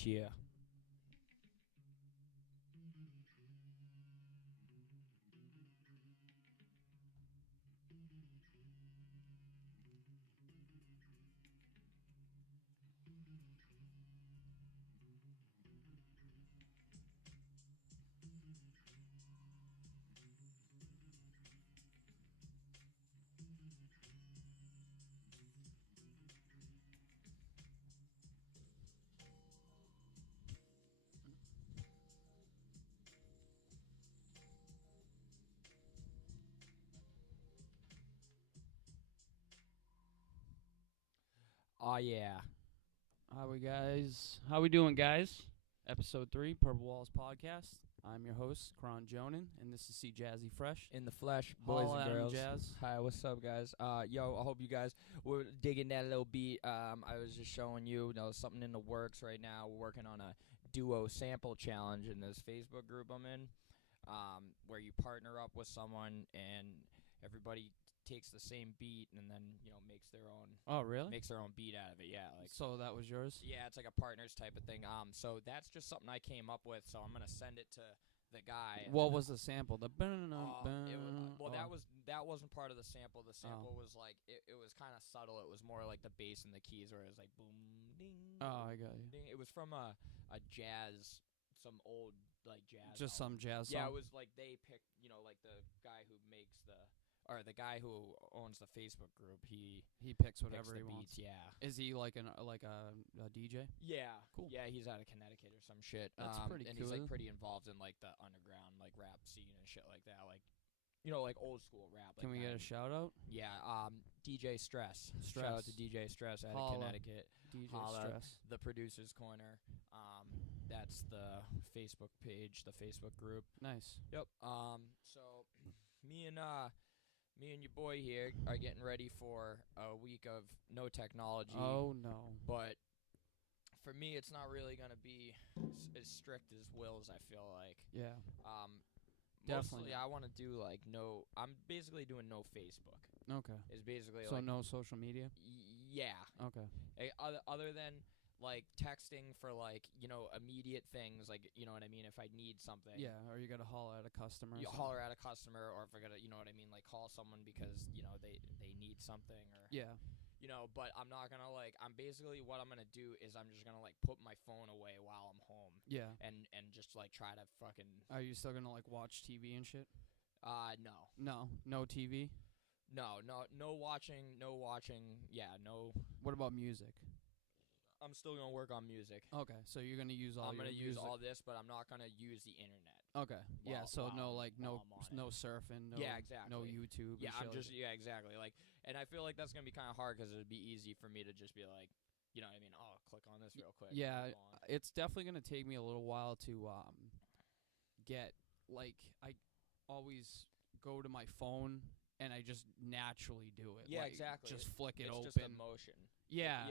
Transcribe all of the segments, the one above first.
Cheer. Oh yeah. How we doing, guys? Episode 03, Purple Walls Podcast. I'm your host, Kron Jonan, and this is C Jazzy Fresh. In the flesh, boys Holla and at 'em, girls. Jazz. Hi, what's up, guys? Yo, I hope you guys were digging that little beat. I was just showing you, something in the works right now. We're working on a duo sample challenge in this Facebook group I'm in, where you partner up with someone and everybody takes the same beat and then makes their own Oh, really? beat out of it. Yeah, like So that was yours? yeah, it's like a partners type of thing. So that's just something I came up with. So I'm gonna send it to the guy. What was the sample? The That wasn't part of the sample. The sample was like it was kind of subtle. It was more like the bass and the keys, where it was like boom, ding. Oh, I got you. Ding. It was from a jazz, some old like jazz. Just some album. jazz song? Yeah, it was like they picked, like the guy who makes the guy who owns the Facebook group. He picks picks whatever the he wants. beats. Yeah. Is he like a DJ? Yeah. Cool. Yeah, he's out of Connecticut or some shit. That's pretty and cool. he's like pretty involved in like the underground like rap scene and shit like that. Like like old school rap. Like Can we get a shout out? Yeah, DJ Stress. Shout out to DJ Stress out of Connecticut. DJ Holla, Stress. The Producer's Corner. That's the Facebook page, the Facebook group. Nice. Yep. So me and your boy here are getting ready for a week of no technology. Oh no. But for me, it's not really gonna be as strict as Will's. I feel like. Yeah. Mostly Definitely. I want to do like no. I'm basically doing no Facebook. Okay. Is basically So like no social media? Yeah. Okay. Other than like texting for like immediate things, like what I mean, if I need something. Yeah, or you gotta holler at a customer. You holler at a customer, or if I gotta, what I mean, like call someone because they need something, or Yeah. But I'm not gonna I'm basically what I'm gonna do is I'm just gonna like put my phone away while I'm home. Yeah. And just like try to fucking. Are you still gonna like watch TV and shit? No. No TV. No watching. Yeah, no. What about music? I'm still gonna work on music. Okay, so you're gonna use all. I'm gonna use music. all this, but I'm not gonna use the internet. Okay. Yeah. So no no surfing. No, Yeah, exactly. No YouTube. Yeah, and shit yeah, exactly. Like, and I feel like that's gonna be kind of hard because it'd be easy for me to just be like, what I mean? Oh, click on this real quick. Yeah, it's definitely gonna take me a little while to get like I always go to my phone and I just naturally do it. Yeah, like, exactly. Just flick it it's open. Just emotion. Yeah.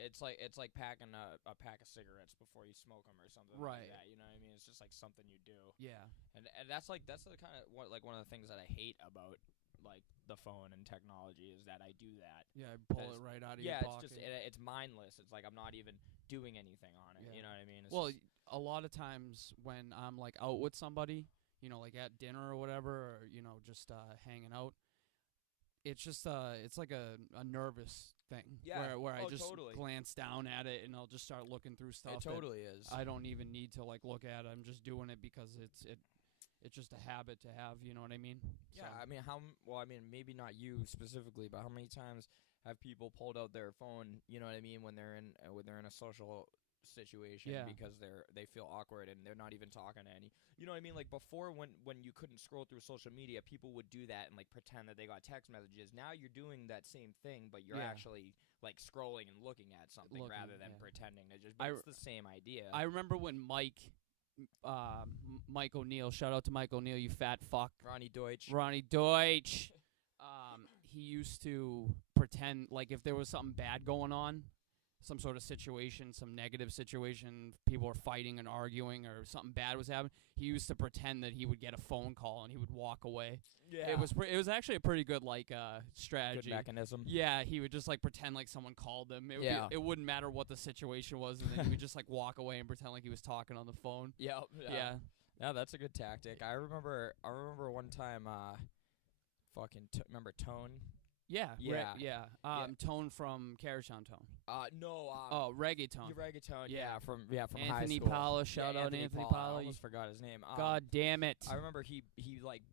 It's like packing a pack of cigarettes before you smoke them or something. Right. Like that. You know what I mean? It's just like something you do. Yeah. And that's the kind of one of the things that I hate about like the phone and technology is that I do that. Yeah, I pull it right out of your pocket. Yeah, it's mindless. It's like I'm not even doing anything on it. Yeah. You know what I mean? A lot of times when I'm like out with somebody, like at dinner or whatever, or just hanging out, it's just it's like a nervous thing. Yeah. Where I just totally. glance down at it and I'll just start looking through stuff. It totally is. I don't even need to like look at it. I'm just doing it because it's just a habit to have. You know what I mean? Yeah. So. I mean, maybe not you specifically, but how many times have people pulled out their phone? You know what I mean, when they're in a social situation because they feel awkward and they're not even talking to any. You know what I mean? Like before, when you couldn't scroll through social media, people would do that and like pretend that they got text messages. Now you're doing that same thing, but you're actually like scrolling and looking at something rather than pretending to just. But it's the same idea. I remember when Mike O'Neill, shout out to Mike O'Neill, you fat fuck. Ronnie Deutsch. He used to pretend like if there was something bad going on, some sort of situation, some negative situation, people were fighting and arguing or something bad was happening, he used to pretend that he would get a phone call and he would walk away. Yeah. It was actually a pretty good strategy. Good mechanism. Yeah, he would just pretend like someone called him. It wouldn't matter what the situation was, and then he would just walk away and pretend like he was talking on the phone. Yep. Yeah. Yeah, that's a good tactic. I remember one time remember Tone? Yeah. Yeah. Tone from Carriage-On Tone. No. Reggaeton. Reggaeton. Yeah. From Anthony high school. Paula, shout out Anthony I Paula. almost forgot his name. God damn it. I remember he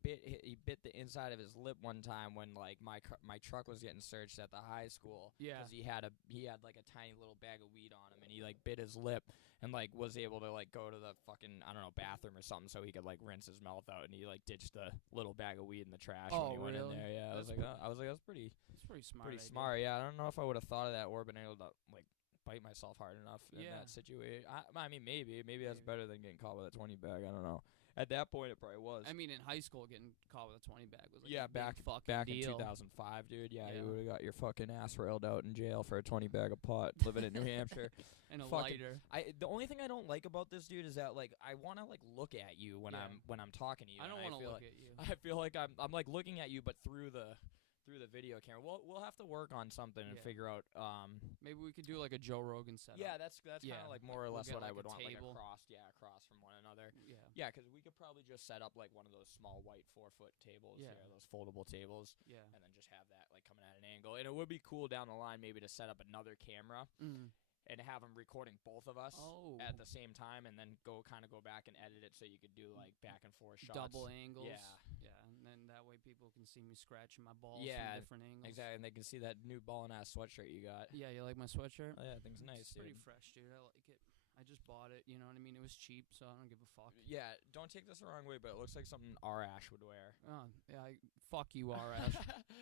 bit the inside of his lip one time when my truck was getting searched at the high school. Yeah. Because he had a tiny little bag of weed on him, and he bit his lip and was able to go to the fucking bathroom or something so he could rinse his mouth out, and he ditched the little bag of weed in the trash when he went in there. Yeah. That's I was like that's pretty. It's pretty smart. Pretty smart, yeah. I don't know if I would have thought of that or been able to bite myself hard enough in that situation. I mean, maybe that's better than getting caught with a 20 bag. I don't know. At that point, it probably was. I mean, in high school, getting caught with a 20 bag was a back big fucking back deal. in 2005, dude. Yeah, you would have got your fucking ass railed out in jail for a 20 bag of pot living in New Hampshire. And a lighter. The only thing I don't like about this, dude, is that I want to look at you when I'm talking to you. I don't want to look at you. I feel like I'm looking at you, but through the video camera. We'll have to work on something and figure out. Maybe we could do a Joe Rogan setup. Yeah, that's kind of more or less what I would want, table. across from one another. Yeah, because we could probably just set up one of those small white 4-foot tables. Yeah, those foldable tables. Yeah, and then just have that coming at an angle. And it would be cool down the line maybe to set up another camera. And have them recording both of us at the same time, and then go back and edit it so you could do back and forth shots, double angles. Yeah, and then that way people can see me scratching my balls from different angles. Exactly, and they can see that new ballin' ass sweatshirt you got. Yeah, you like my sweatshirt? Oh, yeah, I think it's nice. It's pretty fresh, dude. I like it. I just bought it. You know what I mean? It was cheap, so I don't give a fuck. Yeah, don't take this the wrong way, but it looks like something R. Ash would wear. Yeah, fuck you, R. Ash.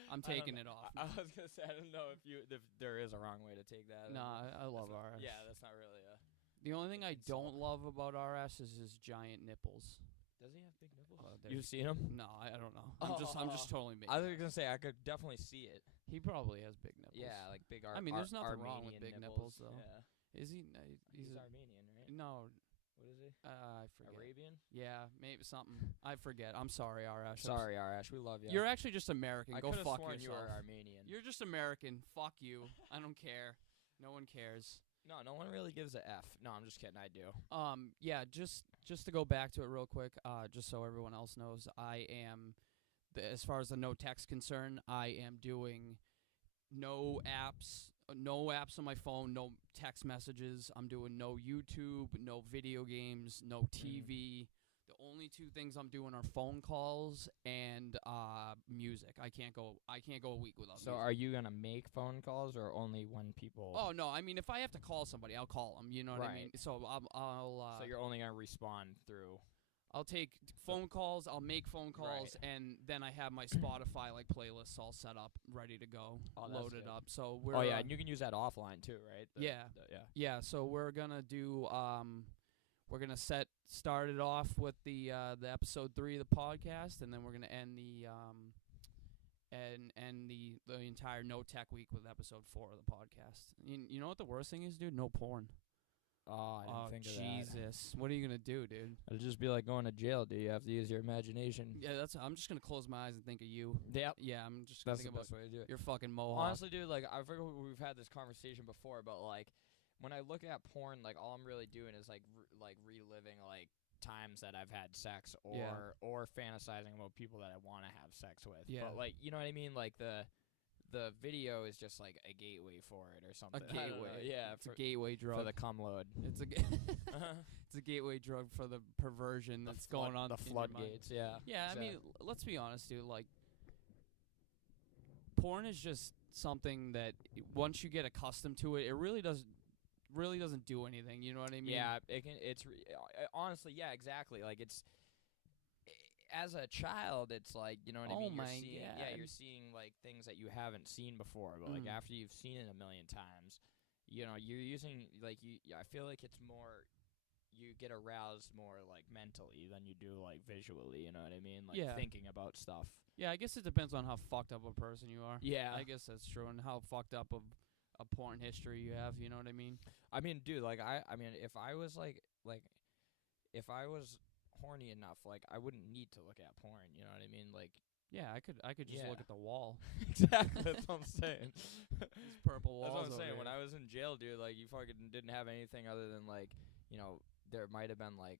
I'm taking it off. I was gonna say I don't know if there is a wrong way to take that. No, I love R. Ash. Yeah, that's not really a. The only thing I don't love about R. Ash is his giant nipples. Does he have big nipples? You've seen him? No, I don't know. I'm just totally making. I was gonna say I could definitely see it. He probably has big nipples. Yeah, big. I mean, there's nothing wrong with big nipples, though. Yeah. Is he? He's Armenian, right? No. What is he? I forget. Arabian? Yeah, maybe something. I forget. I'm sorry, Arash. Sorry, Arash. We love you. You're actually just American. Go fuck yourself. You were Armenian. You're just American. Fuck you. I don't care. No one cares. No one really gives a F. No, I'm just kidding. I do. Yeah. Just to go back to it real quick. Just so everyone else knows, I am, as far as the no text concern, I am doing no apps on my phone, no text messages. I'm doing no YouTube, no video games, no TV. The only two things I'm doing are phone calls and music. I can't go a week without music. So are you going to make phone calls or only when people... Oh, no. I mean, if I have to call somebody, I'll call them. You know what I mean? So I'll so you're only going to respond through... I'll take phone calls, I'll make phone calls, and then I have my Spotify playlists all set up, ready to go, loaded up. So we're and you can use that offline too, right? Yeah. So we're gonna do we're gonna start it off with the episode 3 of the podcast, and then we're gonna end the entire No Tech Week with episode 4 of the podcast. You know what the worst thing is, dude? No porn. Oh, I didn't think of that. Jesus. What are you going to do, dude? It'll just be like going to jail, dude. You have to use your imagination. Yeah, I'm just going to close my eyes and think of you. Yep. Yeah, I'm just going to think about the best way to do it. Your fucking mohawk. Honestly, dude, I forget we've had this conversation before, but, when I look at porn, all I'm really doing is, reliving, times that I've had sex or fantasizing about people that I want to have sex with. Yeah. But, you know what I mean? The video is just a gateway for it or something. A gateway. Yeah. It's a gateway drug. For the cum load. It's a gateway drug for the perversion that's going on. The floodgates, yeah. Yeah, I mean, let's be honest, dude. Porn is just something that once you get accustomed to it, it really doesn't do anything. You know what I mean? Yeah, honestly, yeah, exactly. As a child, it's you know what I mean? You're seeing things that you haven't seen before, but after you've seen it a million times, you're using I feel like it's more, you get aroused more mentally than you do visually, you know what I mean? Thinking about stuff. Yeah, I guess it depends on how fucked up a person you are. Yeah. I guess that's true, and how fucked up of a porn history you have. You know what I mean? I mean, dude, like I mean, if I was if I was horny enough, like I wouldn't need to look at porn. You know what I mean? Like, Yeah, I could just look Yeah. at the wall. exactly. That's what I'm saying. These purple That's walls. what I'm saying. over When here. I was in jail, dude, like you fucking didn't have anything other than like, there might have been like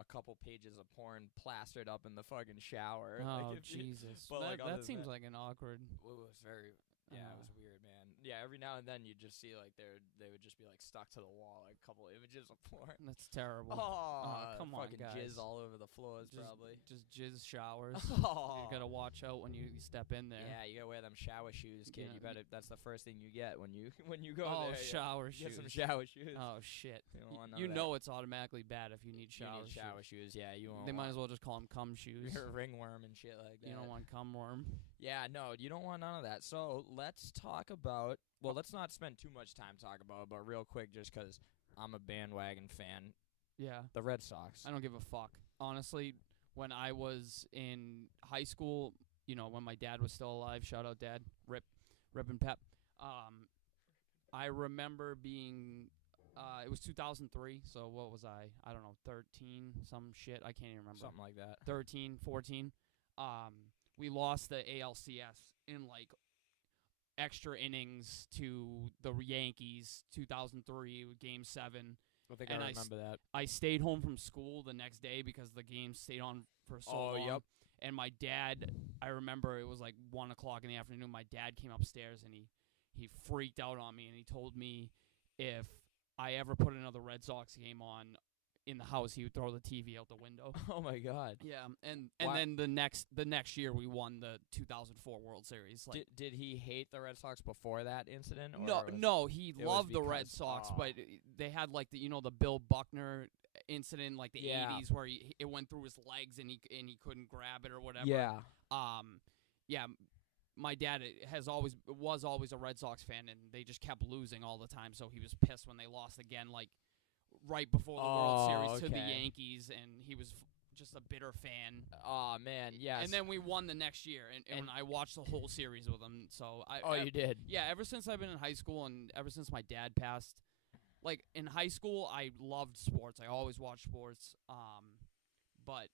a couple pages of porn plastered up in the fucking shower. Oh like, Jesus! but, like, other that than seems that- like an awkward. it was very. Yeah, it was weird, man. Yeah, every now and then you'd just see like they would just be like stuck to the wall, like a couple images of porn. That's terrible. Come on, fucking guys. jizz all over the floors, Just- probably. Just jizz showers. Oh. You gotta watch out when you step in there. Yeah, you gotta wear them shower shoes, kid. Yeah. You better. That's the first thing you get when you go Oh, there. shower Get shoes. some shower shoes. Oh shit! You don't want none You of know it's automatically bad if you need that. shower You need shower shoes. Yeah, you won't. They might as well just call them cum shoes. You're a ringworm and shit like that. You don't want cum worm. Yeah, no, you don't want none of that. So let's talk about. Well, let's not spend too much time talking about it, but real quick, just 'cause I'm a bandwagon fan. Yeah. The Red Sox. I don't give a fuck. Honestly, when I was in high school, when my dad was still alive, shout out dad, rip and pep. I remember being, it was 2003, so what was I? I don't know, 13, some shit. I can't even remember. Something like that. 13, 14. We lost the ALCS in like extra innings to the Yankees, 2003, Game 7. I think And I I remember that. I stayed home from school the next day because the game stayed on for so long. Yep. And my dad, I remember it was like 1 o'clock in the afternoon. My dad came upstairs and he freaked out on me and he told me if I ever put another Red Sox game on in the house, he would throw the TV out the window. Oh my God. Yeah, and Why- then the next year we won the 2004 World Series. Like, Did he hate the Red Sox before that incident? Or no, was- no, he it was loved the Red because- Sox, oh. but they had like the Bill Buckner incident, like the Yeah. 80s, where it went through his legs and he couldn't grab it or whatever. Yeah. Yeah. My dad was always a Red Sox fan, and they just kept losing all the time. So he was pissed when they lost again, like right before the World Series to the okay. Yankees, and he was just a bitter fan. Oh man, yes. And then we won the next year, and I watched the whole series with him. So you did. Yeah, ever since I've been in high school and ever since my dad passed, like in high school, I loved sports. I always watched sports. But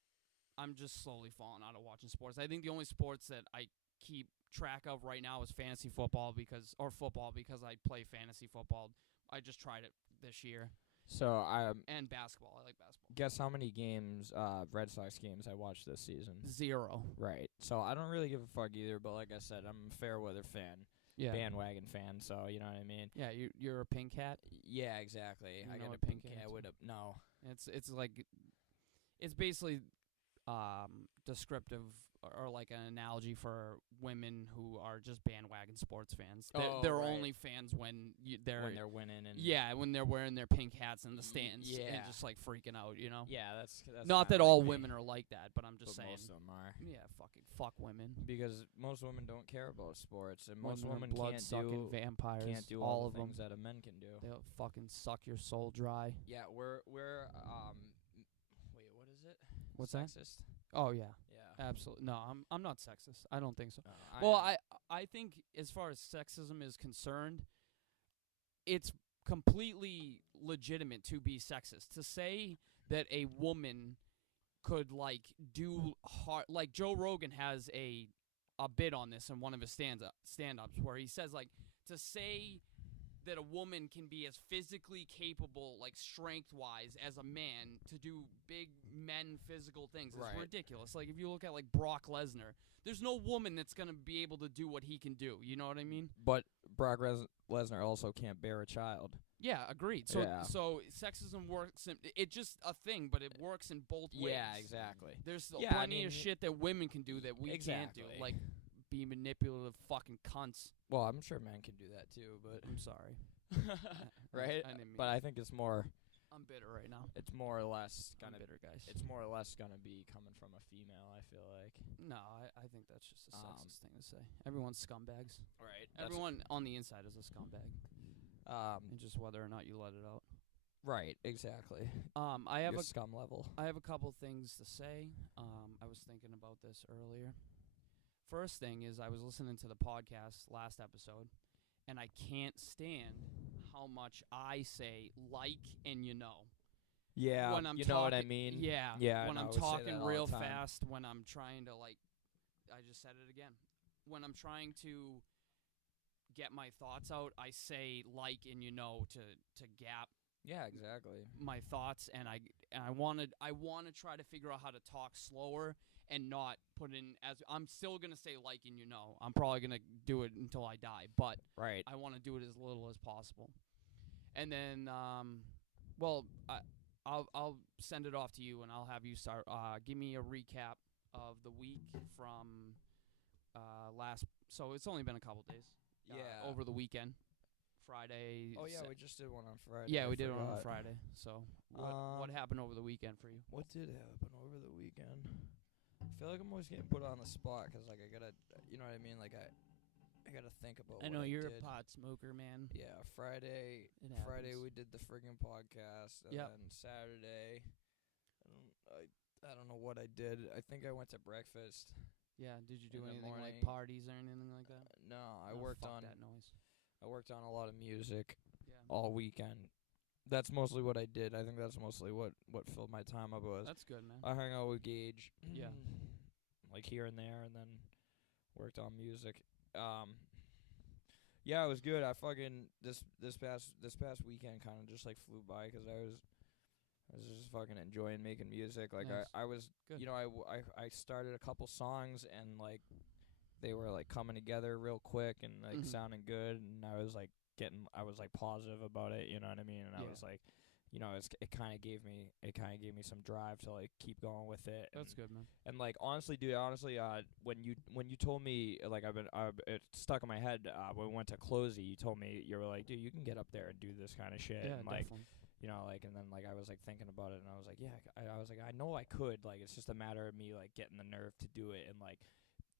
I'm just slowly falling out of watching sports. I think the only sports that I keep track of right now is fantasy football because I play fantasy football. I just tried it this year. So And basketball. I like basketball. guess how many games, Red Sox games, I watched this season? 0. Right. So I don't really give a fuck either. But like I said, I'm a fair weather fan, Yeah. bandwagon fan. So you know what I mean. Yeah, you're a pink hat. Yeah, exactly. You I know got what a pink pink cats cat are? with a no. It's like it's basically descriptive or like an analogy for women who are just bandwagon sports fans. They're right. only fans when they're When they're winning and when they're wearing their pink hats in the stands and yeah. just like freaking out, yeah, that's Not that kinda all like me, women are like that, but I'm just but saying. most of them are. Yeah, fuck women. Because most women don't care about sports, and most Women are women blood-sucking vampires. can't do all all of the them. things that a men can do. They'll fucking suck your soul dry. Yeah, we're wait, what is it? What's that? Sexist? Oh yeah, Yeah. absolutely. No, I'm not sexist. I don't think so. No, Well, am. I think as far as sexism is concerned, it's completely legitimate to be sexist. To say that a woman could like do hard, like Joe Rogan has a bit on this in one of his stand-ups where he says like to say that a woman can be as physically capable, like strength-wise, as a man to do big men physical things is Right. ridiculous. Like if you look at like Brock Lesnar, there's no woman that's gonna be able to do what he can do. You know what I mean? But Brock Lesnar also can't bear a child. Yeah, agreed. So Yeah. so sexism works. It's just a thing, but it works in both ways. Yeah, exactly. There's Yeah, I plenty mean, of shit that women can do that we can't Exactly. do, like be manipulative fucking cunts. Well, I'm sure men can do that too, but I'm sorry. right? I didn't mean But I think it's more right now. it's more or less I'm gonna bitter, guys. it's more or less gonna be coming from a female, I feel like. No, I think that's just a sexist thing to say. Everyone's scumbags. Right. Everyone on the inside is a scumbag. And just whether or not you let it out. Right, exactly. I have Your a scum level. I have a couple things to say. I was thinking about this earlier. First thing is I was listening to the podcast last episode, and I can't stand how much I say like and Yeah, when I'm you talking. know what I mean. Yeah, Yeah, when no, I I'm would say talking that all real the time. fast, when I'm trying to I just said it again. When I'm trying to get my thoughts out, I say like and to gap Yeah, exactly. my thoughts, and I want to try to figure out how to talk slower and not put in as I'm still gonna say like and I'm probably gonna do it until I die, but Right. I want to do it as little as possible. And then well I'll send it off to you and I'll have you start. Give me a recap of the week from last. So it's only been a couple days. Yeah. Over the weekend. Friday. Oh yeah, we just did one on Friday. Yeah, I we did one on forgot. Friday. So what happened over the weekend for you? What did happen over the weekend? I feel like I'm always getting put on the spot because like I gotta, you know what I mean? Like I gotta think about. I know what you're I did. a pot smoker, man. Yeah, Friday. It Friday happens. we did the friggin' podcast, and Yep. then Saturday, I don't know what I did. I think I went to breakfast. Yeah. Did you do In the anything like morning. parties or anything like that? No, I Oh, worked fuck on. that noise. I worked on a lot of music Yeah. all weekend. That's mostly what I did. I think that's mostly what filled my time up was. That's good, man. I hung out with Gage. Yeah. Like here and there, and then worked on music. Yeah, it was good. I fucking this past weekend kind of just like flew by because I was just fucking enjoying making music. Like Nice. I was, Good. you know, I started a couple songs and like they were like coming together real quick and like sounding good, and I was like positive about it. You know what I mean? And I was like, you know, it kind of gave me some drive to like keep going with it. That's good, man. And like honestly, dude, when you told me, like it stuck in my head when we went to Closey, you told me, you were like, dude, you can get up there and do this kind of shit. Yeah, and like, definitely. you know, like, and then like I was like thinking about it, and I was like, yeah, I was like, I know I could. Like, it's just a matter of me like getting the nerve to do it and like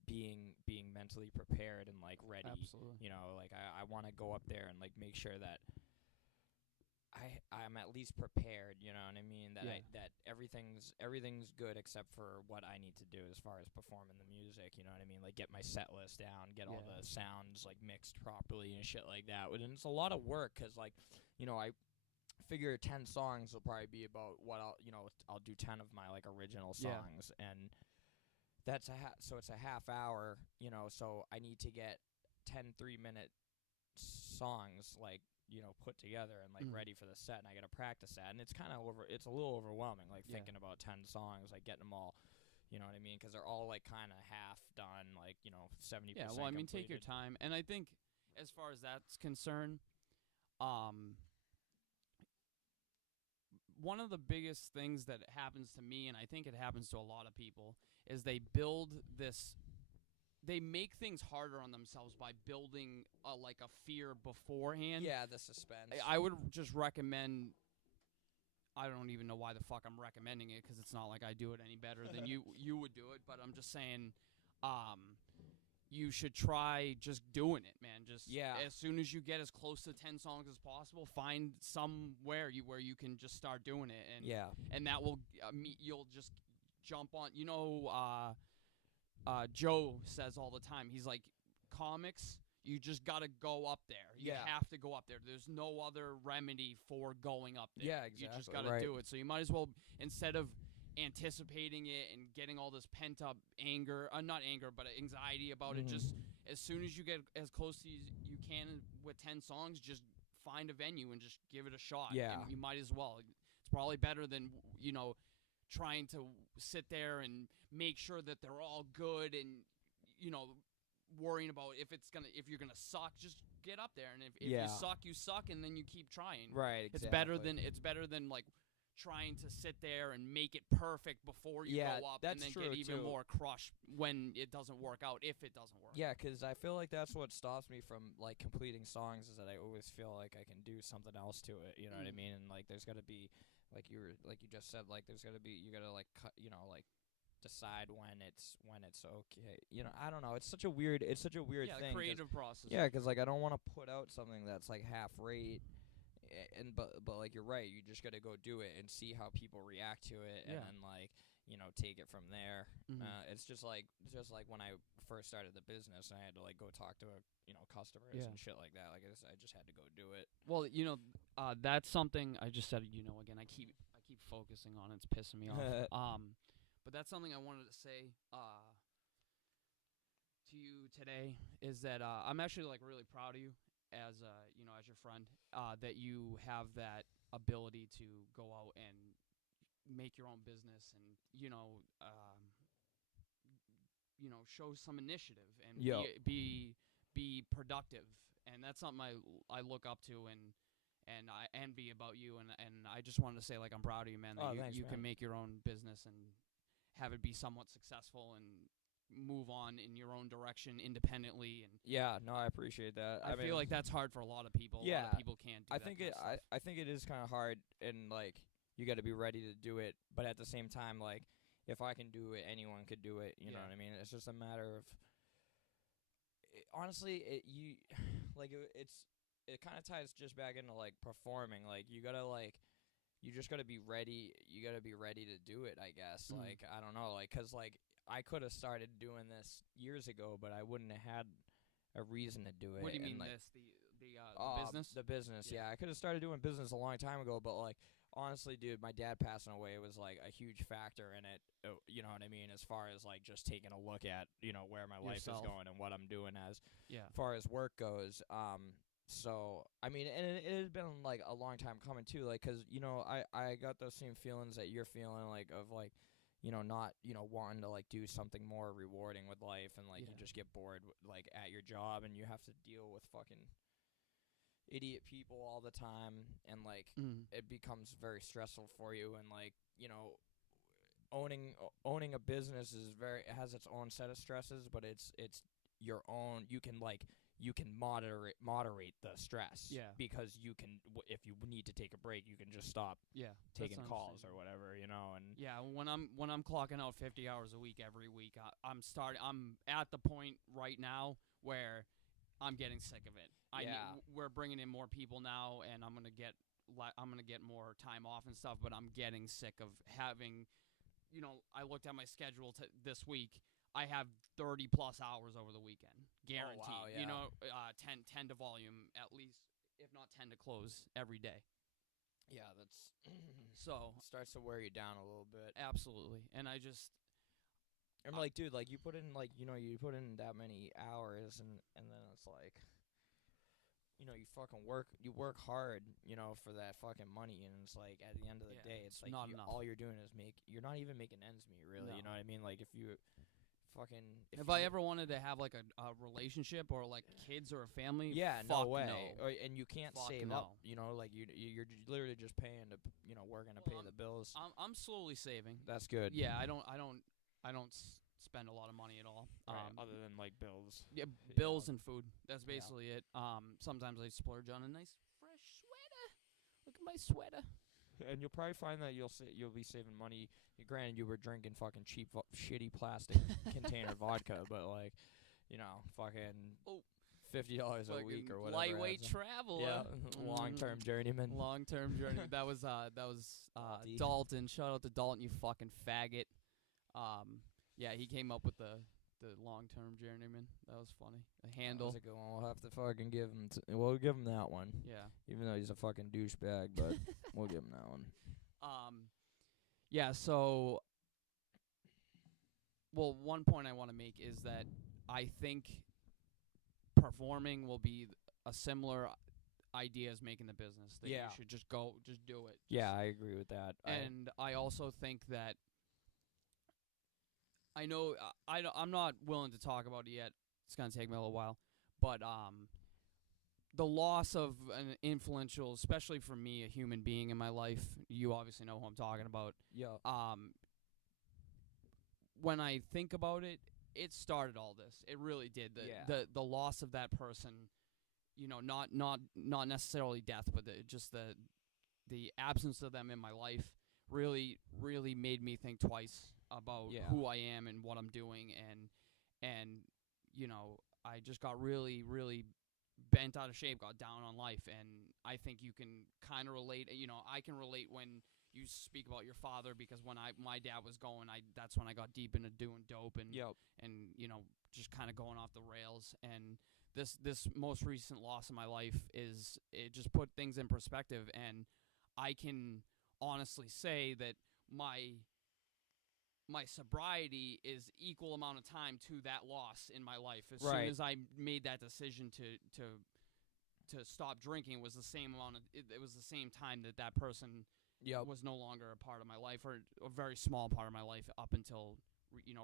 being mentally prepared and like ready. Absolutely. You know, like I want to go up there and like make sure that I'm at least prepared, you know what I mean? That that everything's good except for what I need to do as far as performing the music, you know what I mean? Like get my set list down, get all the sounds like mixed properly and shit like that. And it's a lot of work cuz like, you know, I figure 10 songs will probably be about what I'll do 10 of my like original songs and that's so it's a half hour, you know, so I need to get 10 3-minute songs like, you know, put together and like ready for the set, and I got to practice that, and it's kind of it's a little overwhelming, like thinking about 10 songs, like getting them all, you know what I mean, because they're all like kind of half done, like, you know, 70%. Yeah, well, I mean, completed. take your time, and I think as far as that's concerned, one of the biggest things that happens to me, and I think it happens to a lot of people, is they make things harder on themselves by building like a fear beforehand. Yeah, the suspense. I would just recommend. I don't even know why the fuck I'm recommending it because it's not like I do it any better than you would do it. But I'm just saying, you should try just doing it, man. Just as soon as you get as close to 10 songs as possible, find somewhere where you can just start doing it, and that will you'll just jump on. You know, Joe says all the time, he's like, comics, you just got to go up there. You have to go up there. There's no other remedy for going up there. Yeah, exactly. You just got to do it. So you might as well, instead of anticipating it and getting all this pent-up anger, not anger, but anxiety about it, just as soon as you get as close to you can with 10 songs, just find a venue and just give it a shot. Yeah. And you might as well. It's probably better than, you know, trying to sit there and make sure that they're all good and, you know, worrying about if you're gonna suck. Just get up there, and if you suck, and then you keep trying. Right, exactly. It's better than like trying to sit there and make it perfect before you go up, and then get even more crushed when it doesn't work out, if it doesn't work. Yeah, because I feel like that's what stops me from like completing songs, is that I always feel like I can do something else to it. You know what I mean? And like, there's got to be, like you just said, like there's got to be, you got to like cut, you know, like decide when it's okay. You know, I don't know. It's such a weird thing. Creative process. Yeah, because like I don't want to put out something that's like half rate. But like you're right, you just got to go do it and see how people react to it, and then like, take it from there. Mhm. It's just like when I first started the business, I had to like go talk to customers Yeah. and shit like that. Like I just had to go do it. Well, that's something I just said. Again, I keep focusing on it. It's pissing me off. But that's something I wanted to say to you today is that I'm actually like really proud of you as as your friend that you have that ability to go out and make your own business and show some initiative and Yo. be productive, and that's something I look up to and I envy about you, and I just wanted to say, like, I'm proud of you, man, that Thanks, you man. can make your own business and have it be somewhat successful and move on in your own direction independently. And Yeah, no, I appreciate that. I feel like that's hard for a lot of people. A lot Yeah, of people can't do I that think kind it. of stuff. I think it is kind of hard, and like you got to be ready to do it. But at the same time, like if I can do it, anyone could do it. You know what I mean? It's just a matter of honestly, it kind of ties just back into like performing. Like you just gotta be ready. You gotta be ready to do it, I guess. Mhm. Like I don't know, like because like I could have started doing this years ago, but I wouldn't have had a reason to do it. What do you mean, like, the business? The business, Yeah. yeah. I could have started doing business a long time ago, but like honestly, dude, my dad passing away was like a huge factor in it. You know what I mean? As far as like just taking a look at where my life is Yourself. going and what I'm doing as Yeah. far as work goes. So I mean, and it has been like a long time coming too. Like, cause I got those same feelings that you're feeling, like of like not wanting to like do something more rewarding with life, and like you just get bored like at your job, and you have to deal with fucking idiot people all the time, and like it becomes very stressful for you, and like owning a business it has its own set of stresses, but it's your own. You can moderate the stress, because you can if you need to take a break, you can just stop taking calls or whatever, and when I'm clocking out 50 hours a week every week, I'm at the point right now where I'm getting sick of it. We're bringing in more people now, and I'm gonna get more time off and stuff. But I'm getting sick of having, I looked at my schedule this week. I have 30 plus hours over the weekend, guaranteed. Oh, wow, yeah. 10 to volume at least, if not 10 to close every day. Yeah, that's so it starts to wear you down a little bit. Absolutely, and I'm like, dude, like you put in you put in that many hours, and then it's like, you fucking work hard, for that fucking money, and it's like at the end of the day, it's like not enough. all you're doing is you're not even making ends meet, really. No. You know what I mean? Like if I ever wanted to have like a relationship or like kids or a family, no way. No. And you can't save up, like you're literally just paying to working to pay the bills. I'm slowly saving. That's good. Yeah, I don't spend a lot of money at all. Other than like bills. Yeah, bills and food. That's basically it. Sometimes I splurge on a nice fresh sweater. Look at my sweater. And you'll probably find that you'll be saving money. Granted, you were drinking fucking cheap, shitty plastic container vodka, but like, fucking $50 a week or whatever. Lightweight traveler. Yeah, long-term journeyman. Long-term journey. That was Dalton. Shout out to Dalton, you fucking faggot. Yeah, he came up with the long-term journeyman. That was funny. The handle. That was a good one. We'll have to fucking give him. We'll give him that one. Yeah. Even though he's a fucking douchebag, but we'll give him that one. Yeah. So, well, one point I want to make is that I think performing will be a similar idea as making the business. That you should just do it. Yeah, I agree with that. And I also think that I know I'm not willing to talk about it yet. It's gonna take me a little while, but the loss of an influential, especially for me, a human being in my life. You obviously know who I'm talking about. Yeah. When I think about it, it started all this. It really did. The loss of that person, not necessarily death, but just the absence of them in my life really made me think twice about who I am and what I'm doing, and I just got really bent out of shape, got down on life, I think you can kind of relate. I can relate when you speak about your father, because when my dad was going, that's when I got deep into doing dope and Yep. and just kind of going off the rails. And this most recent loss in my life it just put things in perspective, and I can honestly say that my sobriety is equal amount of time to that loss in my life. As soon as I made that decision to stop drinking, was the same amount of it was the same time that person was no longer a part of my life, or a very small part of my life, up until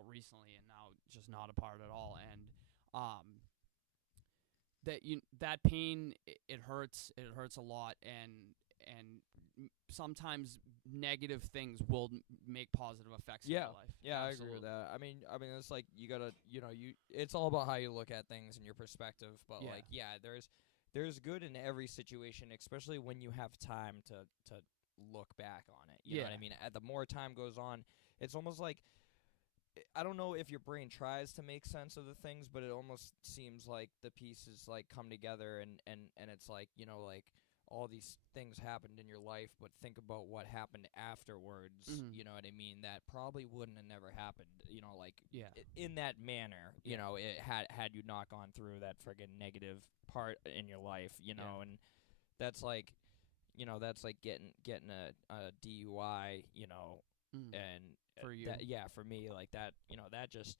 recently, and now just not a part at all. And that pain, it hurts a lot, and sometimes negative things will make positive effects in your life. Yeah, Absolutely. I agree with that. I mean, it's like you gotta, it's all about how you look at things and your perspective. But there's good in every situation, especially when you have time to look back on it. You know what I mean? The more time goes on, it's almost like, I don't know if your brain tries to make sense of the things, but it almost seems like the pieces like come together, and it's like, like all these things happened in your life, but think about what happened afterwards. Mm-hmm. You know what I mean? That probably wouldn't have never happened. In that manner. It had you not gone through that friggin' negative part in your life. And that's like, getting a DUI. And for you, for me, like that. That just.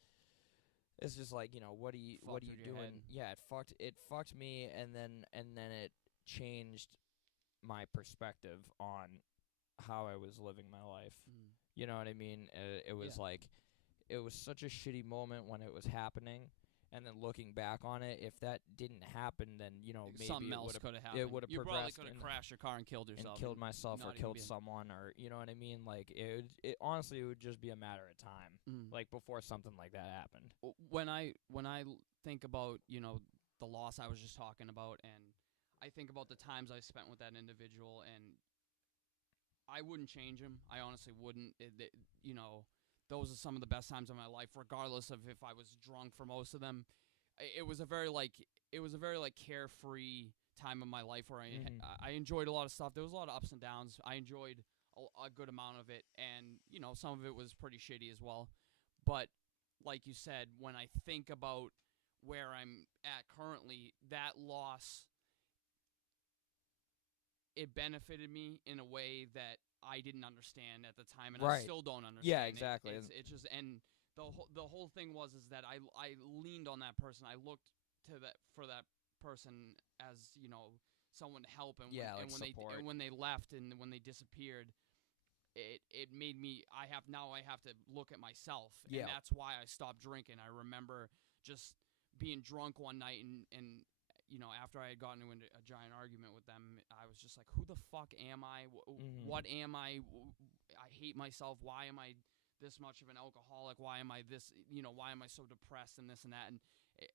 It's just like, what are you doing? Yeah, it fucked me, and then it changed my perspective on how I was living my life. You know what I mean? It was like, it was such a shitty moment when it was happening, and then looking back on it, if that didn't happen, then maybe something else could have happened. It would have progressed. You probably could have crashed your car and killed yourself, and killed myself, or killed someone, or you know what I mean. Like it honestly, it would just be a matter of time, like before something like that happened. When I think about the loss I was just talking about, and I think about the times I spent with that individual, and I wouldn't change him. I honestly wouldn't. Those are some of the best times of my life, regardless of if I was drunk for most of them. It was a very carefree time of my life where I enjoyed a lot of stuff. There was a lot of ups and downs. I enjoyed a good amount of it, and some of it was pretty shitty as well. But like you said, when I think about where I'm at currently, that loss, it benefited me in a way that I didn't understand at the time, and I still don't understand. Yeah, exactly. It's just, and the whole thing was that I leaned on that person. I looked to for that person as someone to help, and when they left and when they disappeared, it made me. I have to look at myself, and that's why I stopped drinking. I remember just being drunk one night, and after I had gotten into a giant argument with them, I was just like, who the fuck am I? What am I? I hate myself. Why am I this much of an alcoholic? Why am I this? Why am I so depressed and this and that?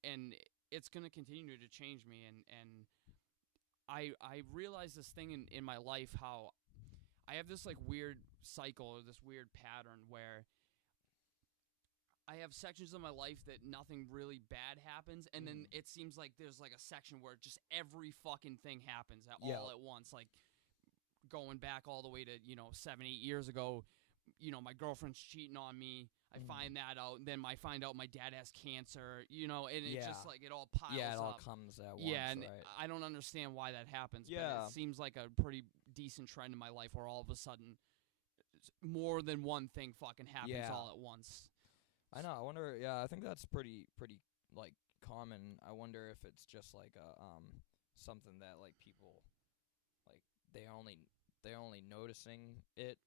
And it's going to continue to change me. And I realized this thing in my life, how I have this like weird cycle, or this weird pattern where I have sections of my life that nothing really bad happens, and then it seems like there's like a section where just every fucking thing happens all at once. Like going back all the way to 7-8 years ago, my girlfriend's cheating on me. I find that out, and then I find out my dad has cancer. And it's just like it all piles up. Yeah, it all comes at once. Yeah, and right. I don't understand why that happens. Yeah, but it seems like a pretty decent trend in my life where all of a sudden more than one thing fucking happens all at once. I know. I wonder. Yeah, I think that's pretty like common. I wonder if it's just like a something that like people like they only noticing it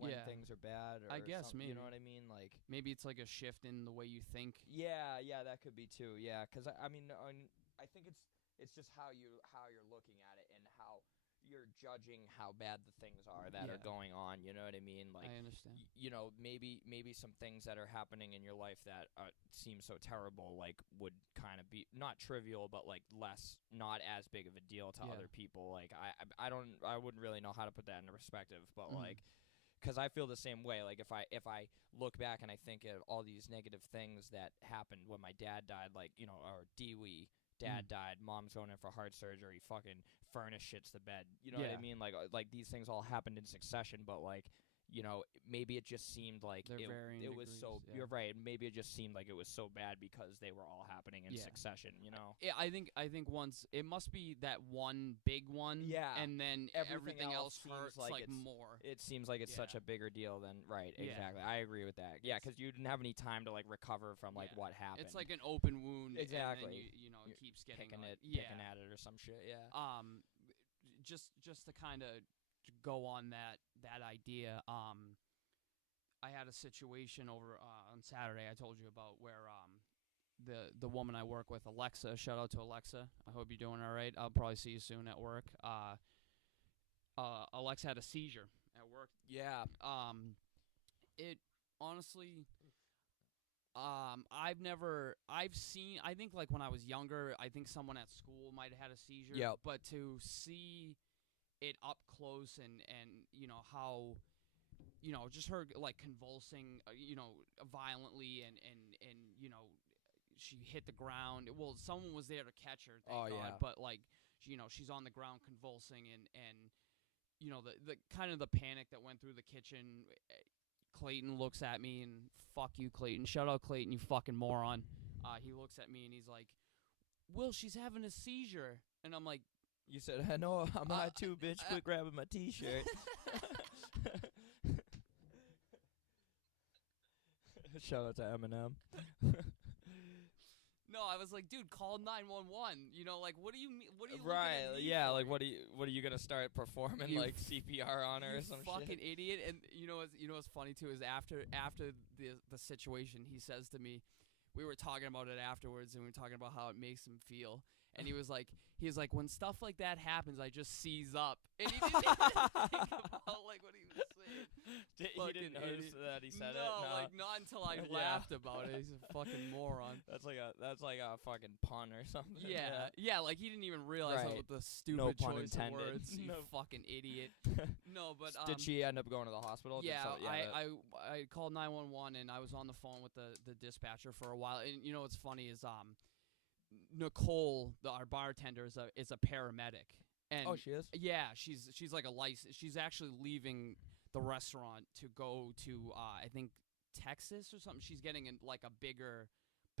when things are bad. Or I guess maybe, maybe. you know what I mean. Like maybe it's like a shift in the way you think. Yeah, that could be too. Yeah, because I mean, I think it's just how you're looking at it and how you're judging how bad the things are that are going on. You know what I mean? Like I understand. Maybe some things that are happening in your life that seem so terrible, like would kind of be not trivial, but like not as big of a deal to other people. Like I wouldn't really know how to put that into perspective, but like. Because I feel the same way. Like if I look back and I think of all these negative things that happened when my dad died, like or dad died, mom's going in for heart surgery, fucking furnace shits the bed. You know what I Yeah. mean? Like these things all happened in succession, but like, you know, maybe it just seemed like They're varying it was degrees, so. yeah. You're right. Maybe it just seemed like it was so bad because they were all happening in Yeah. succession. You know. Yeah, I think once it must be that one big one, Yeah. and then everything else seems hurts like like it's- more. It seems like it's such Yeah. a bigger deal than right. Yeah. Exactly. I agree with that. Yeah, It's- because you didn't have any time to like recover from like Yeah. what happened. It's like an open wound, Exactly. And then you know, You're it keeps getting picking like, picking at it or some shit. Yeah. Just to kind of go on that idea. I had a situation over on Saturday I told you about where the woman I work with, Alexa, shout out to Alexa. I hope you're doing all right. I'll probably see you soon at work. Alexa had a seizure at work. Yeah. It honestly, I've seen, I think like when I was younger, I think someone at school might have had a seizure. Yep. But to see it up close and you know how, you know, just her like convulsing, you know, violently and you know, she hit the ground. Well, someone was there to catch her, thank God. yeah. But like, you know, she's on the ground convulsing and you know, the kind of the panic that went through the kitchen. Clayton looks at me and fuck you, Clayton. Shout out Clayton, you fucking moron. He looks at me and he's like, Will, she's having a seizure. And I'm like, You said, I know, I'm hot too, bitch. Quit grabbing my t-shirt. Shout out to Eminem. no, I was like, dude, call 911. You know, like, what do you mean? What are you Right, looking at me yeah, for? like what are you gonna start performing You like CPR on her you or some fucking shit? idiot. And you know what's funny too is after the situation, he says to me, we were talking about it afterwards, and we were talking about how it makes him feel. And he was like, when stuff like that happens, I just seize up. And he didn't even think about like what he was saying. He didn't notice idiot. that he said it. No, No, like not until I Yeah. laughed about it. He's a fucking moron. that's like a fucking pun or something. Yeah, like he didn't even realize Right. what the stupid pun choice intended. of words. You No. fucking idiot. No, but Did she end up going to the hospital? Did Yeah, so- I called 911 and I was on the phone with the dispatcher for a while. And you know what's funny is Nicole, our bartender, is a paramedic. And oh, she is. yeah, she's like a license. She's actually leaving the restaurant to go to I think Texas or something. She's getting in like a bigger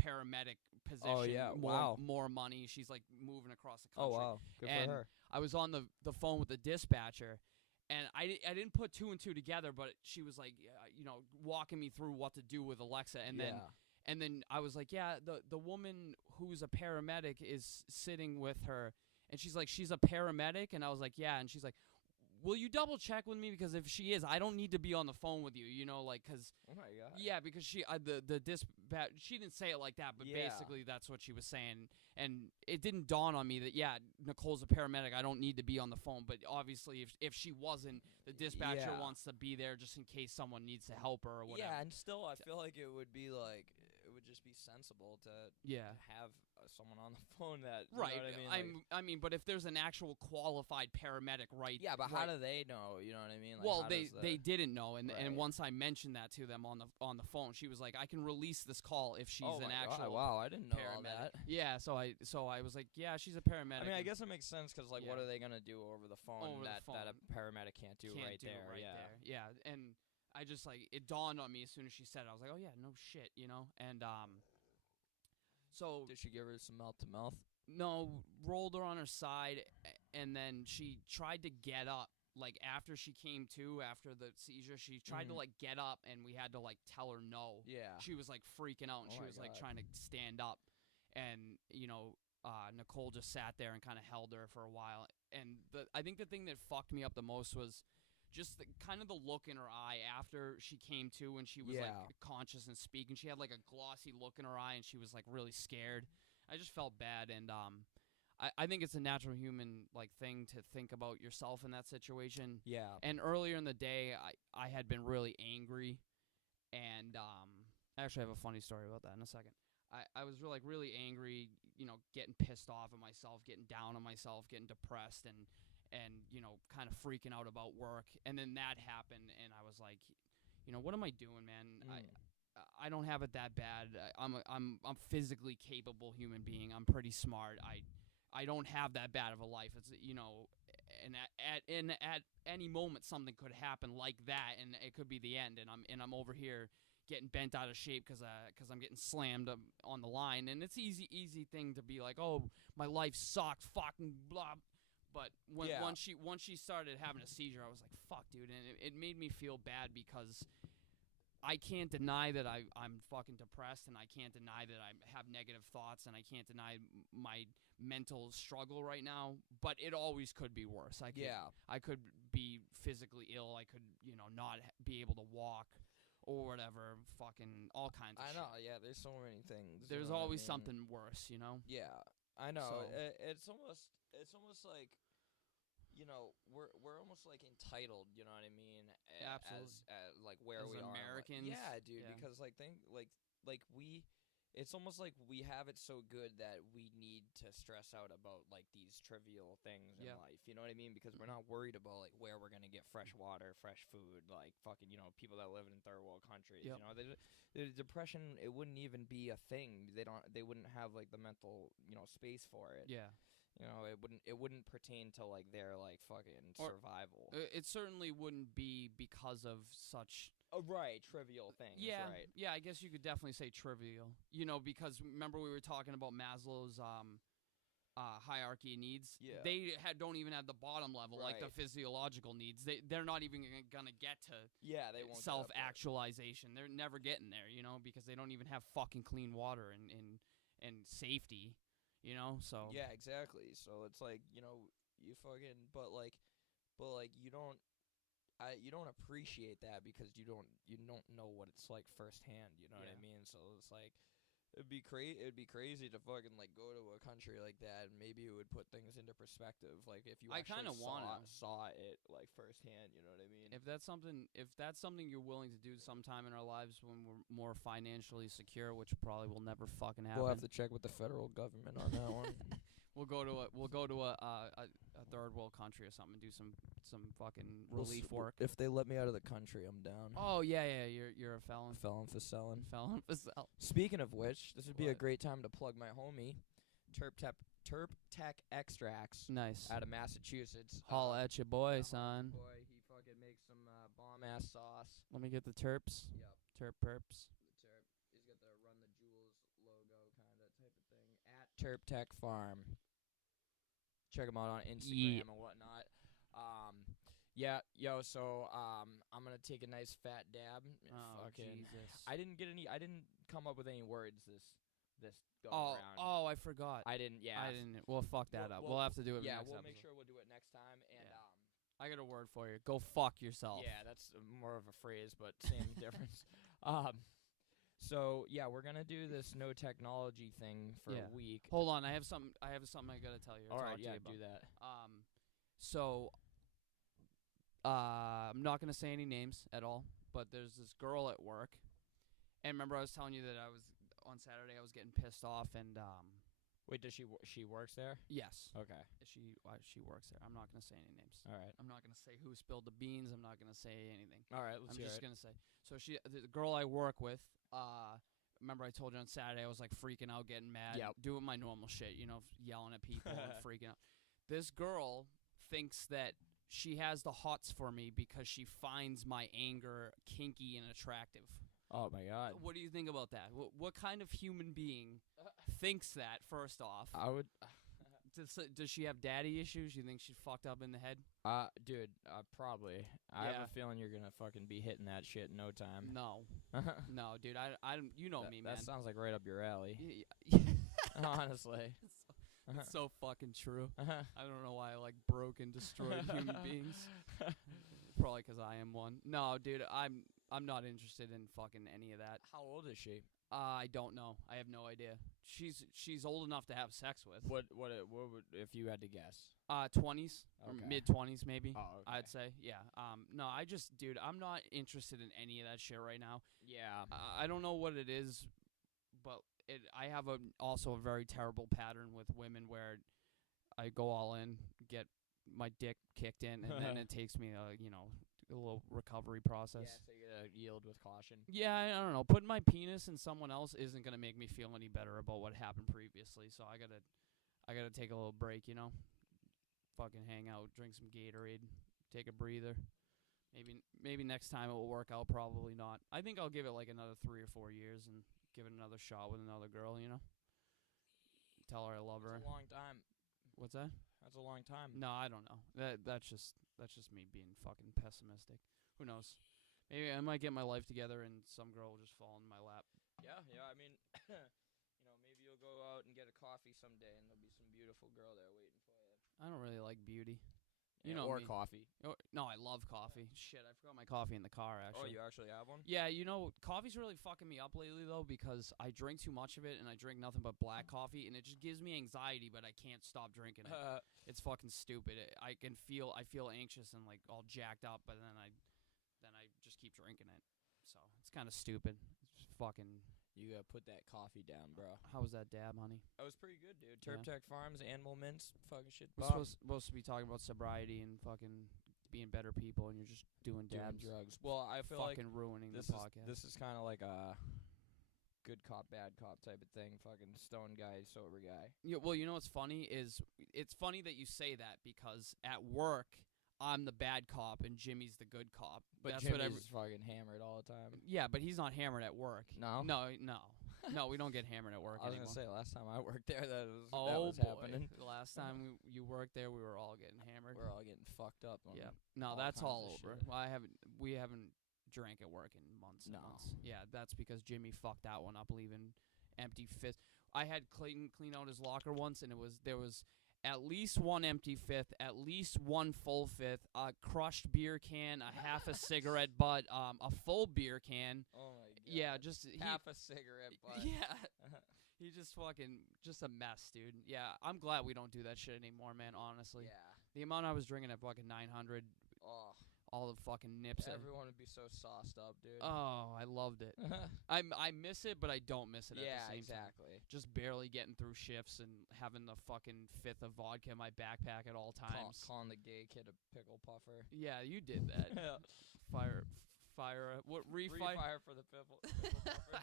paramedic position. Oh, yeah. Wow. More money. She's like moving across the Oh country. wow, good And for her. I was on the phone with the dispatcher, and I didn't put two and two together, but she was like, you know, walking me through what to do with Alexa, and then. Yeah. And then I was like, yeah, the woman who's a paramedic is sitting with her. And she's like, she's a paramedic? And I was like, yeah. And she's like, will you double check with me? Because if she is, I don't need to be on the phone with you, you know, like, because, Oh my god. yeah, because the dispatch, she didn't say it like that, but Yeah. basically that's what she was saying. And it didn't dawn on me that, yeah, Nicole's a paramedic. I don't need to be on the phone. But obviously, if she wasn't, the dispatcher Yeah. wants to be there just in case someone needs to help her or whatever. Yeah, and still, I feel like it would be like it would just be sensible to Yeah. have someone on the phone that you Right. know what I mean? I mean, but if there's an actual qualified paramedic, right? Yeah, but how right, do they know? You know what I mean? Like, well, how they does they didn't know, and Right. once I mentioned that to them on the phone, she was like, "I can release this call if she's oh an my actual God, wow, I didn't know all paramedic." that. Yeah, so I was like, "Yeah, she's a paramedic." I mean, I and guess it makes sense because, like, what Yeah. are they gonna do over the phone Over the that a phone. paramedic can't do can't right do there? it right Yeah. there. Yeah, and I just like it dawned on me as soon as she said it. I was like, "Oh yeah, no shit," you know, and so Did she give her some mouth to mouth? no, rolled her on her side, and then she tried to get up. Like after she came to after the seizure, she tried to Mhm. like get up, and we had to like tell her no. Yeah. She was like freaking out, and Oh she my was like God. trying to stand up, and you know, Nicole just sat there and kind of held her for a while. And I think the thing that fucked me up the most was just kind of the look in her eye after she came to, and she was Yeah. like conscious and speaking. She had like a glossy look in her eye, and she was like really scared. I just felt bad, and I think it's a natural human like thing to think about yourself in that situation. Yeah. And earlier in the day, I had been really angry, and I actually have a funny story about that in a second. I was really angry, you know, getting pissed off at myself, getting down on myself, getting depressed, and you know, kind of freaking out about work. And then that happened, and I was like, you know, what am I doing, man? I don't have it that bad. I'm physically capable human being. I'm pretty smart. I don't have that bad of a life. It's and at any moment something could happen like that, and it could be the end. And I'm over here getting bent out of shape because I'm getting slammed on the line, and it's easy thing to be like, oh, my life sucks, fucking blah. But once she started having a seizure, I was like, fuck, dude, and it made me feel bad because I can't deny that I'm fucking depressed, and I can't deny that I have negative thoughts, and I can't deny my mental struggle right now. But it always could be worse. I could be physically ill. I could not be able to walk or whatever. Fucking all kinds of shit. I know. Yeah, there's so many things. There's always something worse. Yeah, I know. So. It's almost like. We're almost like entitled, you know what I mean? Absolutely. As like where as we Americans. are. Yeah, dude. Yeah. Because it's almost like we have it so good that we need to stress out about like these trivial things in life. You know what I mean? Because we're not worried about like where we're gonna get fresh water, fresh food, like fucking people that live in third world countries. Yep. The depression, it wouldn't even be a thing. They wouldn't have like the mental space for it. Yeah. It wouldn't pertain to like their like fucking survival. It certainly wouldn't be because of such trivial things. Yeah, right. Yeah. I guess you could definitely say trivial. Because remember we were talking about Maslow's hierarchy of needs. Yeah. They don't even have the bottom level, like the physiological needs. They're not even gonna get to they won't self-actualization. They're never getting there, because they don't even have fucking clean water and safety. So yeah, exactly. So it's like you fucking but you don't appreciate that because you don't know what it's like firsthand. You know what I mean? So it's like it'd be crazy to fucking like go to a country like that, and maybe it would put things into perspective. Like if you actually saw it like firsthand. You know what I mean? If that's something you're willing to do sometime in our lives when we're more financially secure, which probably will never fucking happen. We'll have to check with the federal government on that one. We'll go to a third world country or something and do some fucking relief work. If they let me out of the country, I'm down. Oh yeah, you're a felon. Felon for selling. Felon for selling. Speaking of which, this would be a great time to plug my homie, Terp Tech Extracts. Nice. Out of Massachusetts. Holla at your boy, son. Boy, he fucking makes some bomb ass sauce. Let me get the terps. Yep. Terp perps. The terp. He's got the Run the Jewels logo kind of type of thing at Terp Tech Farm. Check him out on Instagram and whatnot. So I'm gonna take a nice fat dab. Oh, Jesus. I didn't come up with any words this go around. Oh, I forgot. I didn't. Yeah. I didn't. We'll fuck that up. We'll have to do it. Yeah, next we'll episode. make sure we'll do it next time. And I got a word for you. Go fuck yourself. Yeah, that's more of a phrase, but same difference. So yeah, we're gonna do this no technology thing for a week. Hold on, I have something I gotta tell you. All right, yeah, do that. So I'm not gonna say any names at all, but there's this girl at work, and remember I was telling you that on Saturday I was getting pissed off, and wait, does she works there? Yes. Okay. She works there. I'm not gonna say any names. All right. I'm not gonna say who spilled the beans. I'm not gonna say anything. All right. I'm just gonna say. So the girl I work with. Remember I told you on Saturday I was like freaking out, getting mad, doing my normal shit, yelling at people and freaking out. This girl thinks that she has the hots for me because she finds my anger kinky and attractive. Oh my God. What do you think about that? What kind of human being thinks that, first off? I would... Does she have daddy issues? You think she's fucked up in the head? Dude, probably. I have a feeling you're gonna fucking be hitting that shit in no time. No. No, dude, I you know me, man. That sounds like right up your alley. Honestly. It's so fucking true. I don't know why I like broke and destroyed human beings. Probably because I am one. No, dude, I'm not interested in fucking any of that. How old is she? I don't know. I have no idea. She's old enough to have sex with. What would if you had to guess? 20s or mid-20s maybe. Oh, okay. I'd say. Yeah. No, dude, I'm not interested in any of that shit right now. Yeah. I don't know what it is, but I have also a very terrible pattern with women where I go all in, get my dick kicked in, and then it takes me a a little recovery process. Yeah, so you gotta yield with caution. Yeah, I don't know. Putting my penis in someone else isn't gonna make me feel any better about what happened previously. So I gotta take a little break, fucking hang out, drink some Gatorade, take a breather. Maybe next time it will work out. Probably not. I think I'll give it like another 3 or 4 years and give it another shot with another girl. Tell her I love her. That's a long time. What's that? That's a long time. No, I don't know. That's just me being fucking pessimistic. Who knows? Maybe I might get my life together and some girl will just fall in my lap. Yeah. I mean, maybe you'll go out and get a coffee someday, and there'll be some beautiful girl there waiting for you. I don't really like beauty. Or me. coffee. No, I love coffee. Shit, I forgot my coffee in the car, Oh, actually. you actually have one? Yeah, coffee's really fucking me up lately, though, because I drink too much of it, and I drink nothing but black coffee, and it just gives me anxiety, but I can't stop drinking it. It's fucking stupid. I feel anxious and, like, all jacked up, but then I just keep drinking it. So, it's kind of stupid. It's fucking... You gotta put that coffee down, bro. How was that dab, honey? That was pretty good, dude. Turptech Farms, Animal Mints, fucking shit. We're supposed to be talking about sobriety and fucking being better people, and you're just doing dabs. Drugs. Well, I feel fucking like ruining the podcast. This is kind of like a good cop, bad cop type of thing. Fucking stone guy, sober guy. Yeah. Well, what's funny is it's funny that you say that because at work I'm the bad cop and Jimmy's the good cop. But that's Jimmy's fucking hammered all the time. Yeah, but he's not hammered at work. No? No, we don't get hammered at work anymore. I was anymore. gonna say, last time I worked there, that was boy. happening. The last time you worked there, we were all getting hammered. We're all getting fucked up. Yeah. No, that's all over. Well, we haven't drank at work in months and months. Yeah, that's because Jimmy fucked that one up, leaving empty fifth. I had Clayton clean out his locker once, and there was at least one empty fifth, at least one full fifth, a crushed beer can, a half a cigarette butt, a full beer can. Oh my god. Yeah, half a cigarette butt. Yeah. He just a mess, dude. Yeah, I'm glad we don't do that shit anymore, man, honestly. Yeah. The amount I was drinking at fucking 900, all the fucking nips. Everyone would be so sauced up, dude. Oh, I loved it. I miss it, but I don't miss it at the same time. exactly. Just barely getting through shifts and having the fucking fifth of vodka in my backpack at all times. Calling the gay kid a pickle puffer. Yeah, you did that. Fire, refire for the pickle puffer.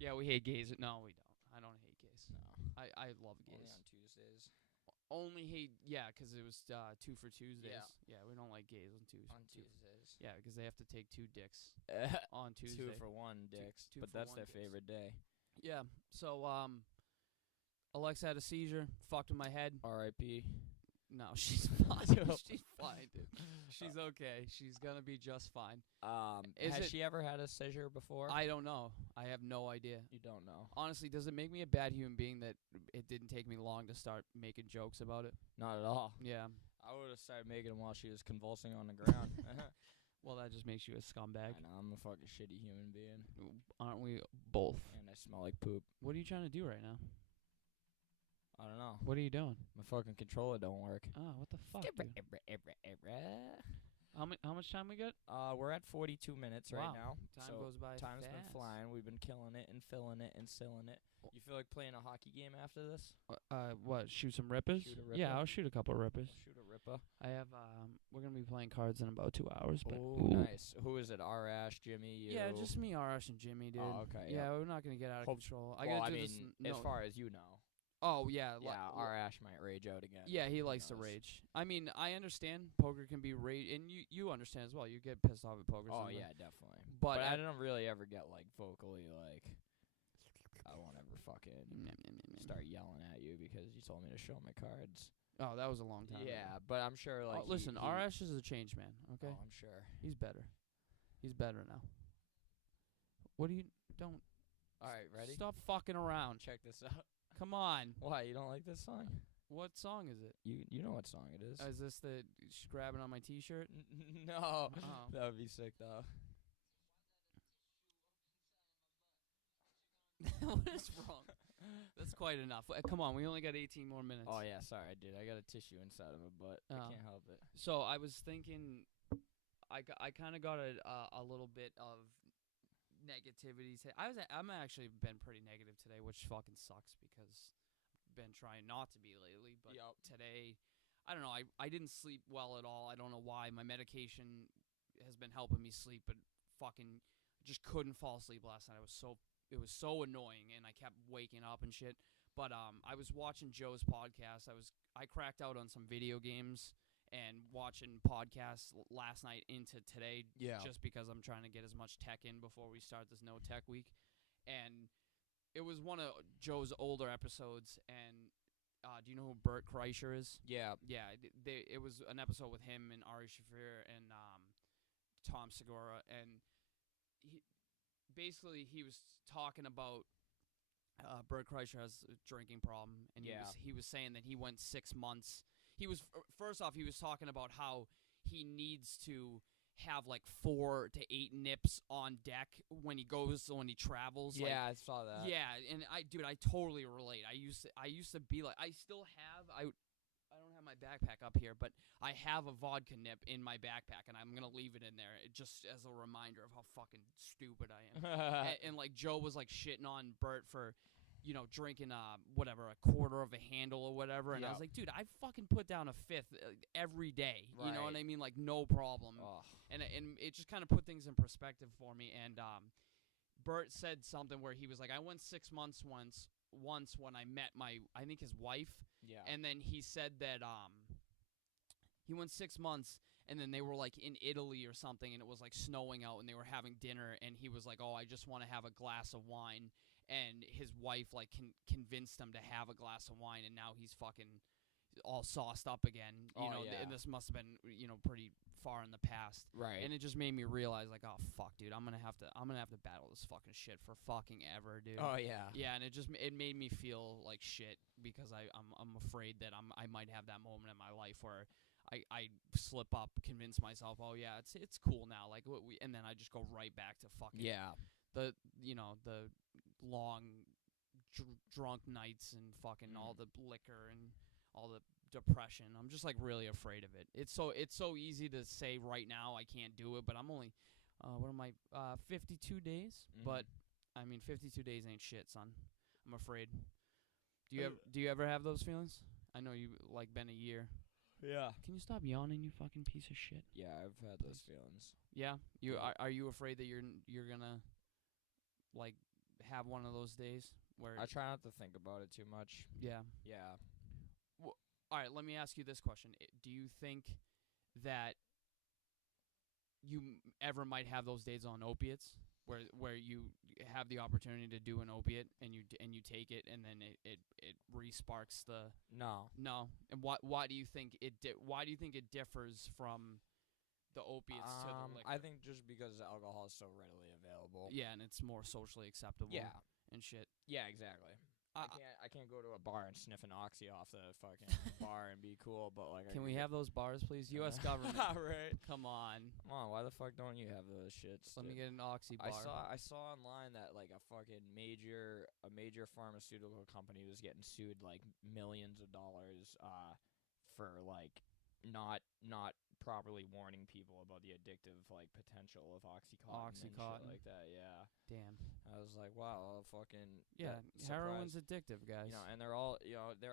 Yeah, we hate gays. No, we don't. I don't hate gays. No. I love gays. Only on Tuesdays. Only hate, because it was 2 for Tuesdays. Yeah, we don't like gays on Tuesdays. On Tuesdays. Yeah, because they have to take 2 dicks on Tuesday. 2 for 1 dicks, two but for that's one their dicks. favorite day. Yeah, so, Alexa had a seizure, fucked with my head. R.I.P. No, she's fine. She's fine, dude. She's okay. She's gonna be just fine. Has she ever had a seizure before? I don't know. I have no idea. You don't know. Honestly, does it make me a bad human being that it didn't take me long to start making jokes about it? Not at all. Yeah. I would have started making them while she was convulsing on the ground. Well, that just makes you a scumbag. I know, I'm a fucking shitty human being. Aren't we both? And I smell like poop. What are you trying to do right now? I don't know. What are you doing? My fucking controller don't work. Oh, what the fuck, dude? How much time we got? We're at 42 minutes right now. Time goes by Time's fast. been flying. We've been killing it and filling it and sealing it. You feel like playing a hockey game after this? What? Shoot some rippers? Shoot a ripper? Yeah, I'll shoot a couple rippers. Shoot a ripper. I have. We're gonna be playing cards in about 2 hours. But nice. Who is it? Arash, Jimmy, you? Yeah, just me, Arash, and Jimmy, dude. Oh, okay. Yeah, we're not gonna get out of control. As far as you know. Oh yeah. Yeah, Arash might rage out again. Yeah, he likes to rage. I mean, I understand poker can be rage, and you understand as well. You get pissed off at poker. Oh sometimes. yeah, definitely. But I don't really ever get like vocally like. I won't ever fucking start yelling at you because you told me to show my cards. Oh, that was a long time ago. Yeah, but I'm sure like. Listen, Arash is a changed man. Okay. Oh, I'm sure. He's better. He's better now. What do you don't? All right, ready? Stop fucking around. Check this out. Come on. Why, you don't like this song? What song is it? You know what song it is. Is this the grabbing on my t-shirt? No. Oh. That would be sick, though. What is wrong? That's quite enough. Come on, we only got 18 more minutes. Oh, yeah, sorry, dude. I got a tissue inside of my butt. I can't help it. So I was thinking I kind of got a little bit of negativity. I'm actually been pretty negative today, which fucking sucks because I've been trying not to be lately. But today I don't know. I didn't sleep well at all. I don't know why. My medication has been helping me sleep, but fucking just couldn't fall asleep last night. It was so annoying, and I kept waking up and shit. But I was watching Joe's podcast. I cracked out on some video games and watching podcasts last night into today. Yeah. Just because I'm trying to get as much tech in before we start this no tech week, and it was one of Joe's older episodes. And do you know who Bert Kreischer is? Yeah. Yeah, it was an episode with him and Ari Shaffir and Tom Segura, and he was talking about Bert Kreischer has a drinking problem, and he was saying that he went 6 months. He was first off, he was talking about how he needs to have like 4 to 8 nips on deck when he travels. Yeah, I saw that. Yeah, and I totally relate. I used to be like, I still have I don't have my backpack up here, but I have a vodka nip in my backpack, and I'm gonna leave it in there just as a reminder of how fucking stupid I am. and like Joe was like shitting on Bert for, drinking a quarter of a handle or whatever, and I was like, dude, I fucking put down a fifth every day. Right. You know what I mean? Like no problem. Oh. And it just kind of put things in perspective for me. And Bert said something where he was like, I went 6 months once when I met I think his wife. Yeah. And then he said that he went 6 months, and then they were like in Italy or something, and it was like snowing out, and they were having dinner, and he was like, oh, I just want to have a glass of wine. And his wife like convinced him to have a glass of wine, and now he's fucking all sauced up again. And this must have been pretty far in the past. Right. And it just made me realize like, oh fuck, dude, I'm gonna have to battle this fucking shit for fucking ever, dude. Oh yeah. Yeah, and it made me feel like shit because I'm afraid that I might have that moment in my life where I slip up, convince myself, oh yeah, it's cool now, like and then I just go right back to fucking the long drunk nights and fucking all the liquor and all the depression. I'm just like really afraid of it. It's so easy to say right now I can't do it, but I'm only 52 days. But I mean 52 days ain't shit, son. I'm afraid. Do you ever have those feelings? I know you like been a year. Yeah. Can you stop yawning, you fucking piece of shit? Yeah, I've had those feelings. Yeah. Are you afraid that you're gonna like have one of those days where I try not to think about it too much. Yeah. Yeah. Well, all right, let me ask you this question. Do you think that you ever might have those days on opiates where you have the opportunity to do an opiate and you take it and then it re-sparks the No. And why do you think it differs from the opiates to the liquor? I think just because alcohol is so readily available. Yeah, and it's more socially acceptable. Yeah. And shit. Yeah, exactly. I can't go to a bar and sniff an oxy off the fucking bar and be cool, but like. Can we have those bars, please? U.S. government. Right. Come on. Why the fuck don't you have those shits? Let me get an oxy bar. I saw online that like a fucking major pharmaceutical company was getting sued like millions of dollars for like not properly warning people about the addictive like potential of Oxycontin and shit like that. Yeah. Damn. I was like, wow, fucking heroin's addictive, guys. And they're all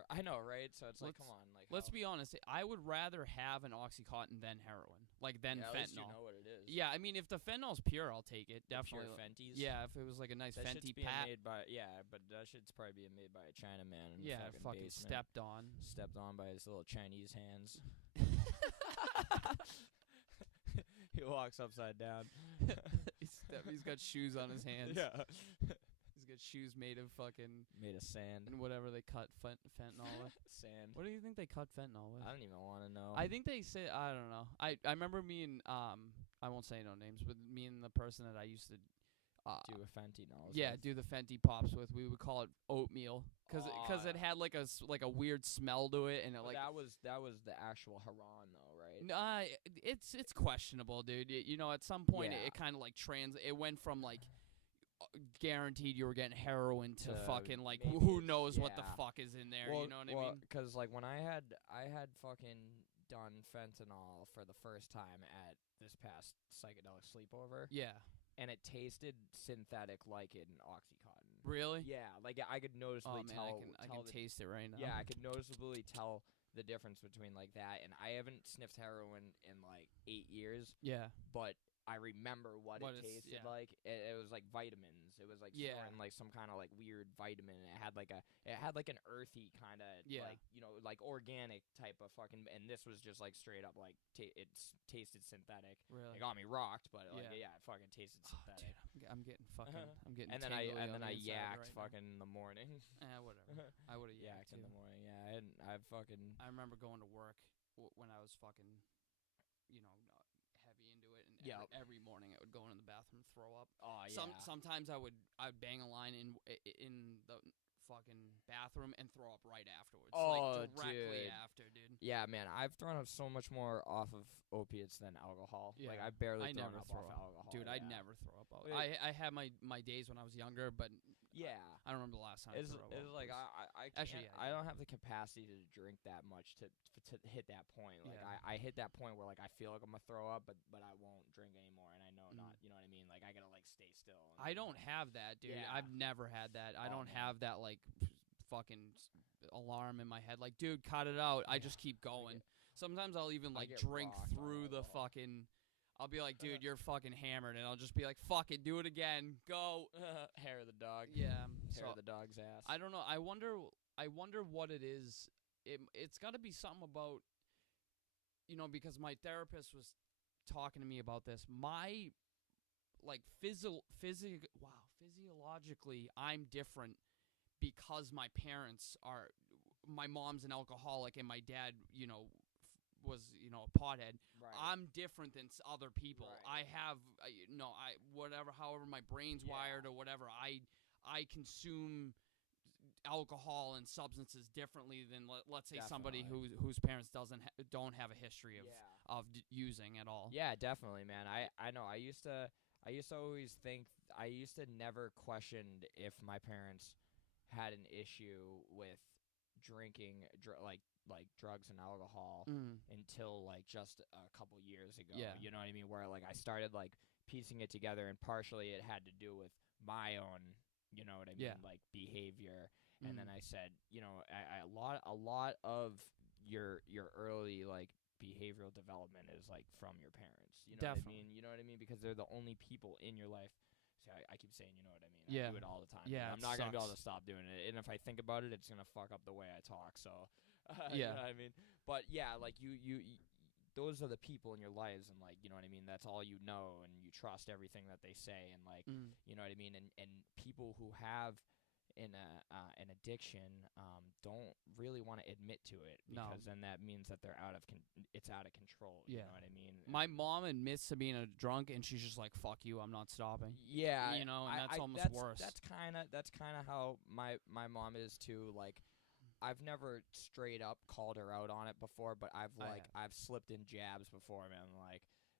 I know, right? So it's like, come on, like let's be honest. I would rather have an Oxycontin than heroin, than at fentanyl. least you know what it is. Yeah, I mean, if the fentanyl's pure, I'll take it. Definitely. Pure Fenties. Yeah, if it was like a nice that Fenty shit's being pat. made by but that shit's probably being made by a Chinaman in yeah, the fucking basement. stepped on by his little Chinese hands. He walks upside down. He's got shoes on his hands. Yeah. He's got shoes made of sand. And whatever they cut fentanyl with. Sand. What do you think they cut fentanyl with? I don't even want to know. I think they say, I don't know. I remember me and, I won't say no names, but me and the person that I used to do a fentanyl. Yeah, do the Fenty Pops with. We would call it oatmeal because it had like a weird smell to it, and it like that was the actual Haran though, right? Nah, it's questionable, dude. At some point it kind of like it went from like guaranteed you were getting heroin to fucking like who knows what the fuck is in there. You know what I mean? Because like when I had fucking done fentanyl for the first time at this past psychedelic sleepover. Yeah. And it tasted synthetic like in Oxycontin. Really? Yeah, like I could noticeably tell. I can taste it right now. Yeah, I could noticeably tell the difference between like that, and I haven't sniffed heroin in like 8 years, Yeah. but I remember what it tasted yeah. like. It was like vitamins. It was like snorting like some kind of like weird vitamin. It had like an earthy kind of like, you know, like organic type of fucking. And this was just like straight up like it tasted synthetic. Really? It got me rocked, but like it fucking tasted synthetic. Dude, I'm getting fucking. I'm getting. And then I yacked right fucking in the morning. Whatever. I would have yacked in the morning. Yeah, I fucking. I remember going to work when I was fucking, you know, heavy into it, and every morning I would go into the bathroom and throw up. Oh yeah. Sometimes I'd bang a line in the fucking bathroom and throw up right afterwards. Oh, like directly dude. after, dude. Yeah, man, I've thrown up so much more off of opiates than alcohol. Yeah. Like I barely thrown never up throw off up. alcohol. Dude, yeah. I never throw up. I had my days when I was younger, but yeah, I don't remember the last time I threw up. It's like I can't, actually I don't have the capacity to drink that much to hit that point. Like I hit that point where like I feel like I'm gonna throw up, but I won't drink anymore, and I know not. You know what I mean? Like I gotta like stay still. I don't have that, dude. Yeah. I've never had that. I don't have that like fucking alarm in my head. Like, dude, cut it out. I just keep going. Sometimes I'll even like drink through the fucking. I'll be like, dude, you're fucking hammered, and I'll just be like, fuck it, do it again, go. Hair of the dog. Yeah, hair of the dog's ass. I don't know. I wonder what it is. It's got to be something about, you know, because my therapist was talking to me about this. My like physiologically, I'm different because my parents are. My mom's an alcoholic, and my dad, you know, was, you know, a pothead. Right. I'm different than other people. Right. I have however my brain's wired or whatever, I consume alcohol and substances differently than let's say somebody whose parents don't have a history of using at all. Yeah, definitely, man. I know. I used to always think, I used to never questioned if my parents had an issue with drinking like drugs and alcohol until like just a couple years ago. You know what I mean? Where like I started like piecing it together, and partially it had to do with my own, you know what I mean, like behavior. And then I said, you know, a lot of your early like behavioral development is like from your parents. You know what I mean? You know what I mean? Because they're the only people in your life. See, I keep saying, you know what I mean? I do it all the time. Yeah, I'm not going to be able to stop doing it. And if I think about it, it's going to fuck up the way I talk. So, you know what I mean? But yeah, like you those are the people in your lives, and like, you know what I mean? That's all you know, and you trust everything that they say. And like, you know what I mean? And people who have an addiction don't really want to admit to it, because then that means that it's out of control. You know what I mean? My mom admits to being a drunk, and she's just like, "Fuck you, I'm not stopping." Yeah, you know, and that's almost worse. That's kind of how my mom is too. Like, I've never straight up called her out on it before, but I've slipped in jabs before, man.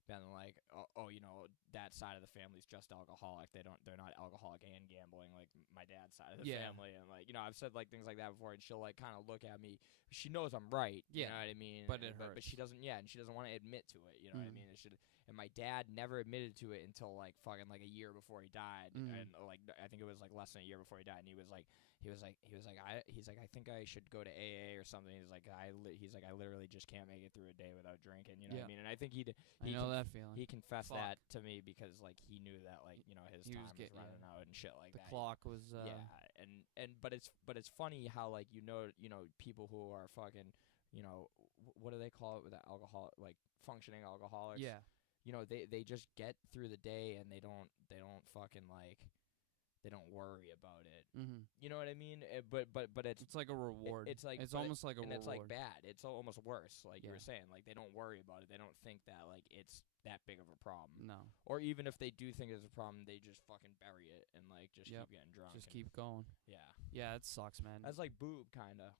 Been like, oh, you know, that side of the family's just alcoholic. They're not alcoholic and gambling, like my dad's side of the family. And like, you know, I've said like things like that before, and she'll like kind of look at me. She knows I'm right. You know what I mean? But it hurts. But she doesn't. Yeah, and she doesn't want to admit to it. You know what I mean? And my dad never admitted to it until like fucking like a year before he died, and like I think it was like less than a year before he died. And he was like, I think I should go to AA or something. He's like, I literally just can't make it through a day without drinking. You know what I mean? And I think he know that feeling. He confessed that to me because like he knew that like, you know, his time was running out and shit like that. The clock was but it's funny how like you know people who are fucking, you know, what do they call it with the alcohol, like functioning alcoholics? Yeah. You know, they just get through the day, and they don't fucking like, they don't worry about it. You know what I mean? But it's like a reward. It's like, it's almost like a reward. And it's like bad. It's almost worse. Like you were saying, like they don't worry about it. They don't think that like it's that big of a problem. No. Or even if they do think it's a problem, they just fucking bury it and like just keep getting drunk. Just keep going. Yeah. Yeah, it sucks, man. That's like Boob, kind of.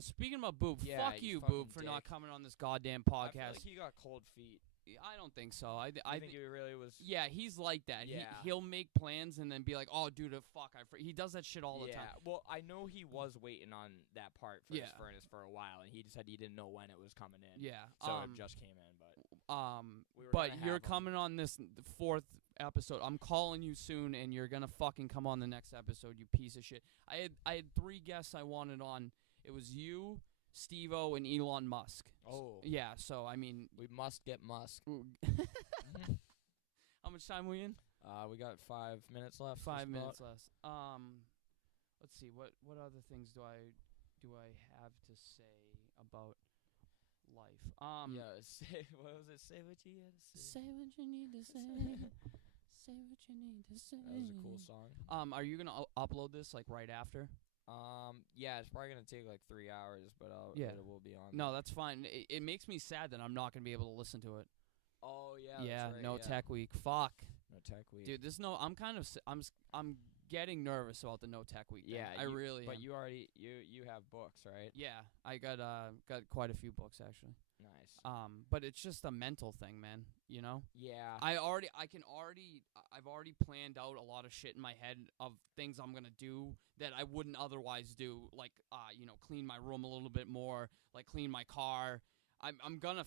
Speaking about Boob, fuck you, Boob, for not coming on this goddamn podcast. I feel like he got cold feet. I don't think so. I think he really was. Yeah, he's like that. Yeah. He'll make plans and then be like, "Oh, dude, fuck!" He does that shit all the time. Well, I know he was waiting on that part for his furnace for a while, and he said he didn't know when it was coming in. Yeah, so it just came in. But you're coming on the 4th episode. I'm calling you soon, and you're gonna fucking come on the next episode, you piece of shit. I had 3 guests I wanted on. It was you, Steve-O and Elon Musk. Oh. Yeah, so, I mean... We must get Musk. How much time are we in? We got 5 minutes left. 5 minutes left. Let's see. What other things do I have to say about life? Yeah, what was it? Say what you gotta say. Say what you need to say. Say what you need to say. That was a cool song. Are you gonna upload this like right after? Yeah, it's probably gonna take like 3 hours, but it will be on. No, that's fine. It makes me sad that I'm not gonna be able to listen to it. Oh yeah. Yeah, that's right, no tech week. Fuck. No tech week. Dude, I'm getting nervous about the no tech week thing. Yeah, I really But am. you already you have books, right? Yeah, I got quite a few books actually. Nice. But it's just a mental thing, man, you know? Yeah. I've already planned out a lot of shit in my head of things I'm going to do that I wouldn't otherwise do, like clean my room a little bit more, like clean my car. I'm going to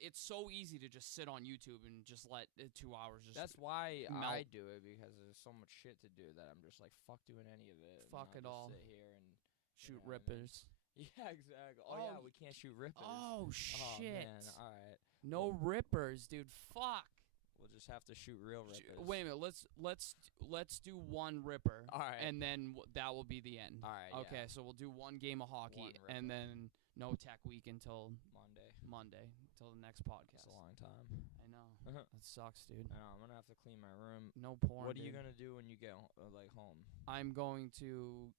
it's so easy to just sit on YouTube and just let 2 hours just That's why melt. I do it, because there's so much shit to do that I'm just like, fuck doing any of it. Fuck it all. Sit here and shoot rippers. Yeah, exactly. Oh yeah, we can't shoot rippers. Oh shit. Oh man, all right. No rippers, dude. Fuck. We'll just have to shoot real rippers. Wait a minute. Let's do one ripper. All right. And then that will be the end. All right. Okay, yeah. so we'll do one game of hockey and then no tech week until Monday until the next podcast. That's a long time. I know. That sucks, dude. I know. I'm gonna have to clean my room. No porn. What are you gonna do when you get home? I'm going to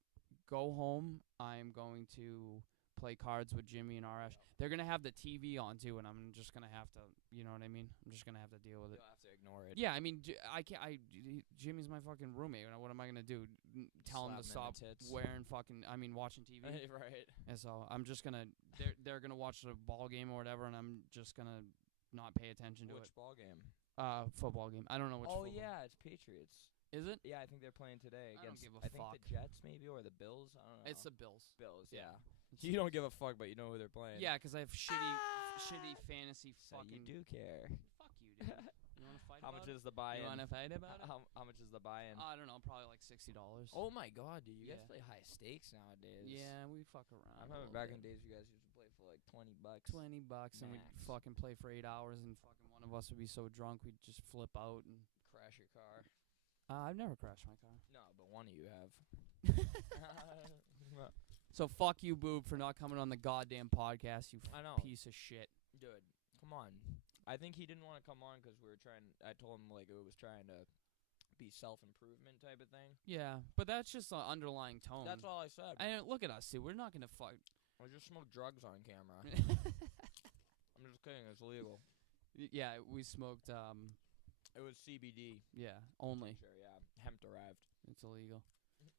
go home. I'm going to play cards with Jimmy and Arash. They're gonna have the TV on too, and I'm just gonna have to, you know what I mean? I'm just gonna have to deal with it. You'll have to ignore it. Yeah, I mean, I can't. Jimmy's my fucking roommate. What am I gonna do? Tell him to stop watching TV. Right. And so I'm just gonna. They're gonna watch the ball game or whatever, and I'm just gonna not pay attention to it. Which ball game? Football game. I don't know which. Oh football. Yeah, it's Patriots. Is it? Yeah, I think they're playing today against. I don't give a I think fuck. the Jets maybe, or the Bills. I don't know. It's the Bills. Bills. Yeah. You don't give a fuck, but you know who they're playing. Yeah, because I have shitty fantasy So fucking. you do care. Fuck you, dude. You want to fight How about much it? is the buy-in? You want to fight about it? How much is the buy-in? I don't know, probably like $60. Oh my god, dude! You guys Yeah. play high stakes nowadays. Yeah, we fuck around. I remember back in days, you guys used to play for like $20. $20, and we'd Max. fucking play for 8 hours, and fucking one of us would be so drunk we'd just flip out and Crash your car. I've never crashed my car. No, but one of you have. So fuck you, Boob, for not coming on the goddamn podcast, you I know. piece of shit. Dude, come on. I think he didn't want to come on because we were trying. I told him like it was trying to be self-improvement type of thing. Yeah, but that's just an underlying tone. That's all I said. And look at us, dude. We're not gonna fuck. I just smoked drugs on camera. I'm just kidding. It's illegal. Yeah, we smoked. It was CBD. Yeah, only. Sure, yeah. Hemp derived. It's illegal.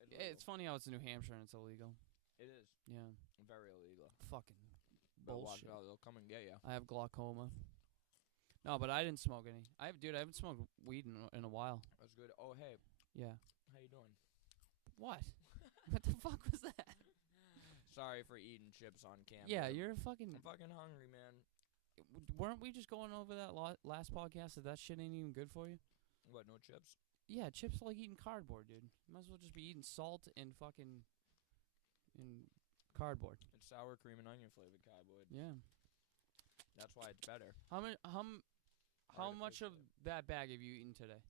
It's funny how it's in New Hampshire and it's illegal. It is. Yeah. Very illegal. Fucking But watch bullshit. out, they'll come and get you. I have glaucoma. No, but I didn't smoke any. I haven't smoked weed in a while. That's good. Oh, hey. Yeah. How you doing? What? What the fuck was that? Sorry for eating chips on camera. Yeah, you're fucking. I'm fucking hungry, man. Weren't we just going over that last podcast that shit ain't even good for you? What, no chips? Yeah, chips are like eating cardboard, dude. You might as well just be eating salt and fucking and cardboard. It's sour cream and onion flavored cardboard. Yeah. That's why it's better. How much of that bag have you eaten today?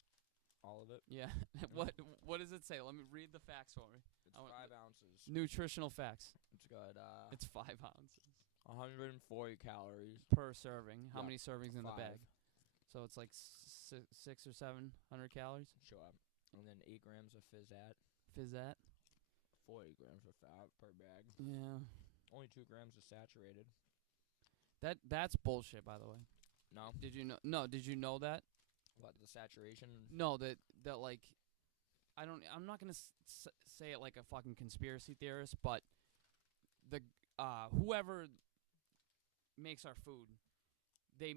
All of it? Yeah. What does it say? Let me read the facts for me. It's 5 ounces. Nutritional facts. It's got It's 5 ounces 140 calories per serving. How Yeah, many servings in the 5. bag? So it's like 6 or 700 calories. Sure. And then 8 grams of Fizzat. Fizzat. 40 grams of fat per bag. Yeah. Only 2 grams of saturated. That's bullshit, by the way. No? Did you know? No. Did you know that? What, the saturation? No. That like, I'm not gonna say it like a fucking conspiracy theorist, but the whoever makes our food, they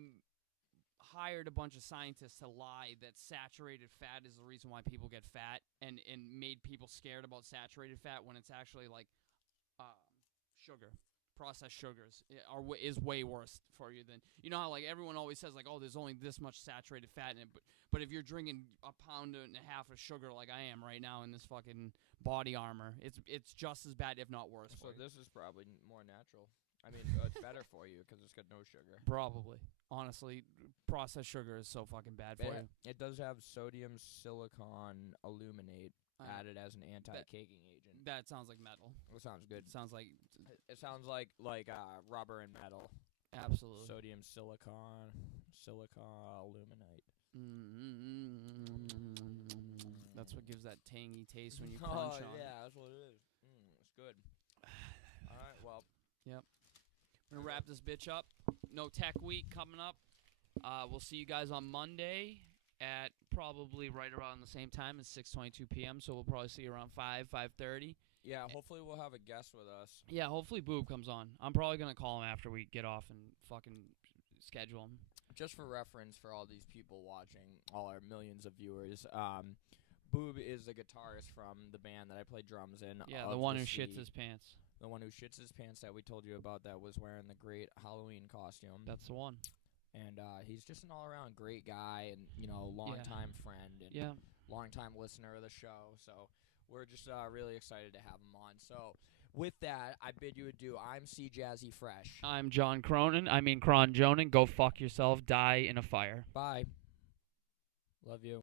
hired a bunch of scientists to lie that saturated fat is the reason why people get fat, and made people scared about saturated fat when it's actually like sugar, processed sugars is way worse for you than how like everyone always says like, oh, there's only this much saturated fat in it, but if you're drinking a pound and a half of sugar like I am right now in this fucking body armor, it's just as bad if not worse. So this is probably more natural. I mean, it's better for you because it's got no sugar. Probably. Honestly, processed sugar is so fucking bad for you. It does have sodium silicon aluminate added as an anti-caking agent. That sounds like metal. It sounds good. It sounds like rubber and metal. Absolutely. Sodium silicon aluminate. That's what gives that tangy taste when you crunch on it. Yeah, that's what it is. It's good. All right, well. Yep. We're going to wrap this bitch up. No Tech Week coming up. We'll see you guys on Monday at probably right around the same time as 6:22 p.m. So we'll probably see you around 5:30. Yeah, hopefully we'll have a guest with us. Yeah, hopefully Boob comes on. I'm probably going to call him after we get off and fucking schedule him. Just for reference for all these people watching, all our millions of viewers, Boob is the guitarist from the band that I play drums in. Yeah, the one who shits his pants. The one who shits his pants that we told you about that was wearing the great Halloween costume. That's the one. And he's just an all-around great guy and, long-time friend and long-time listener of the show. So we're just really excited to have him on. So with that, I bid you adieu. I'm C. Jazzy Fresh. I'm John Cronin. Cron Jonan. Go fuck yourself. Die in a fire. Bye. Love you.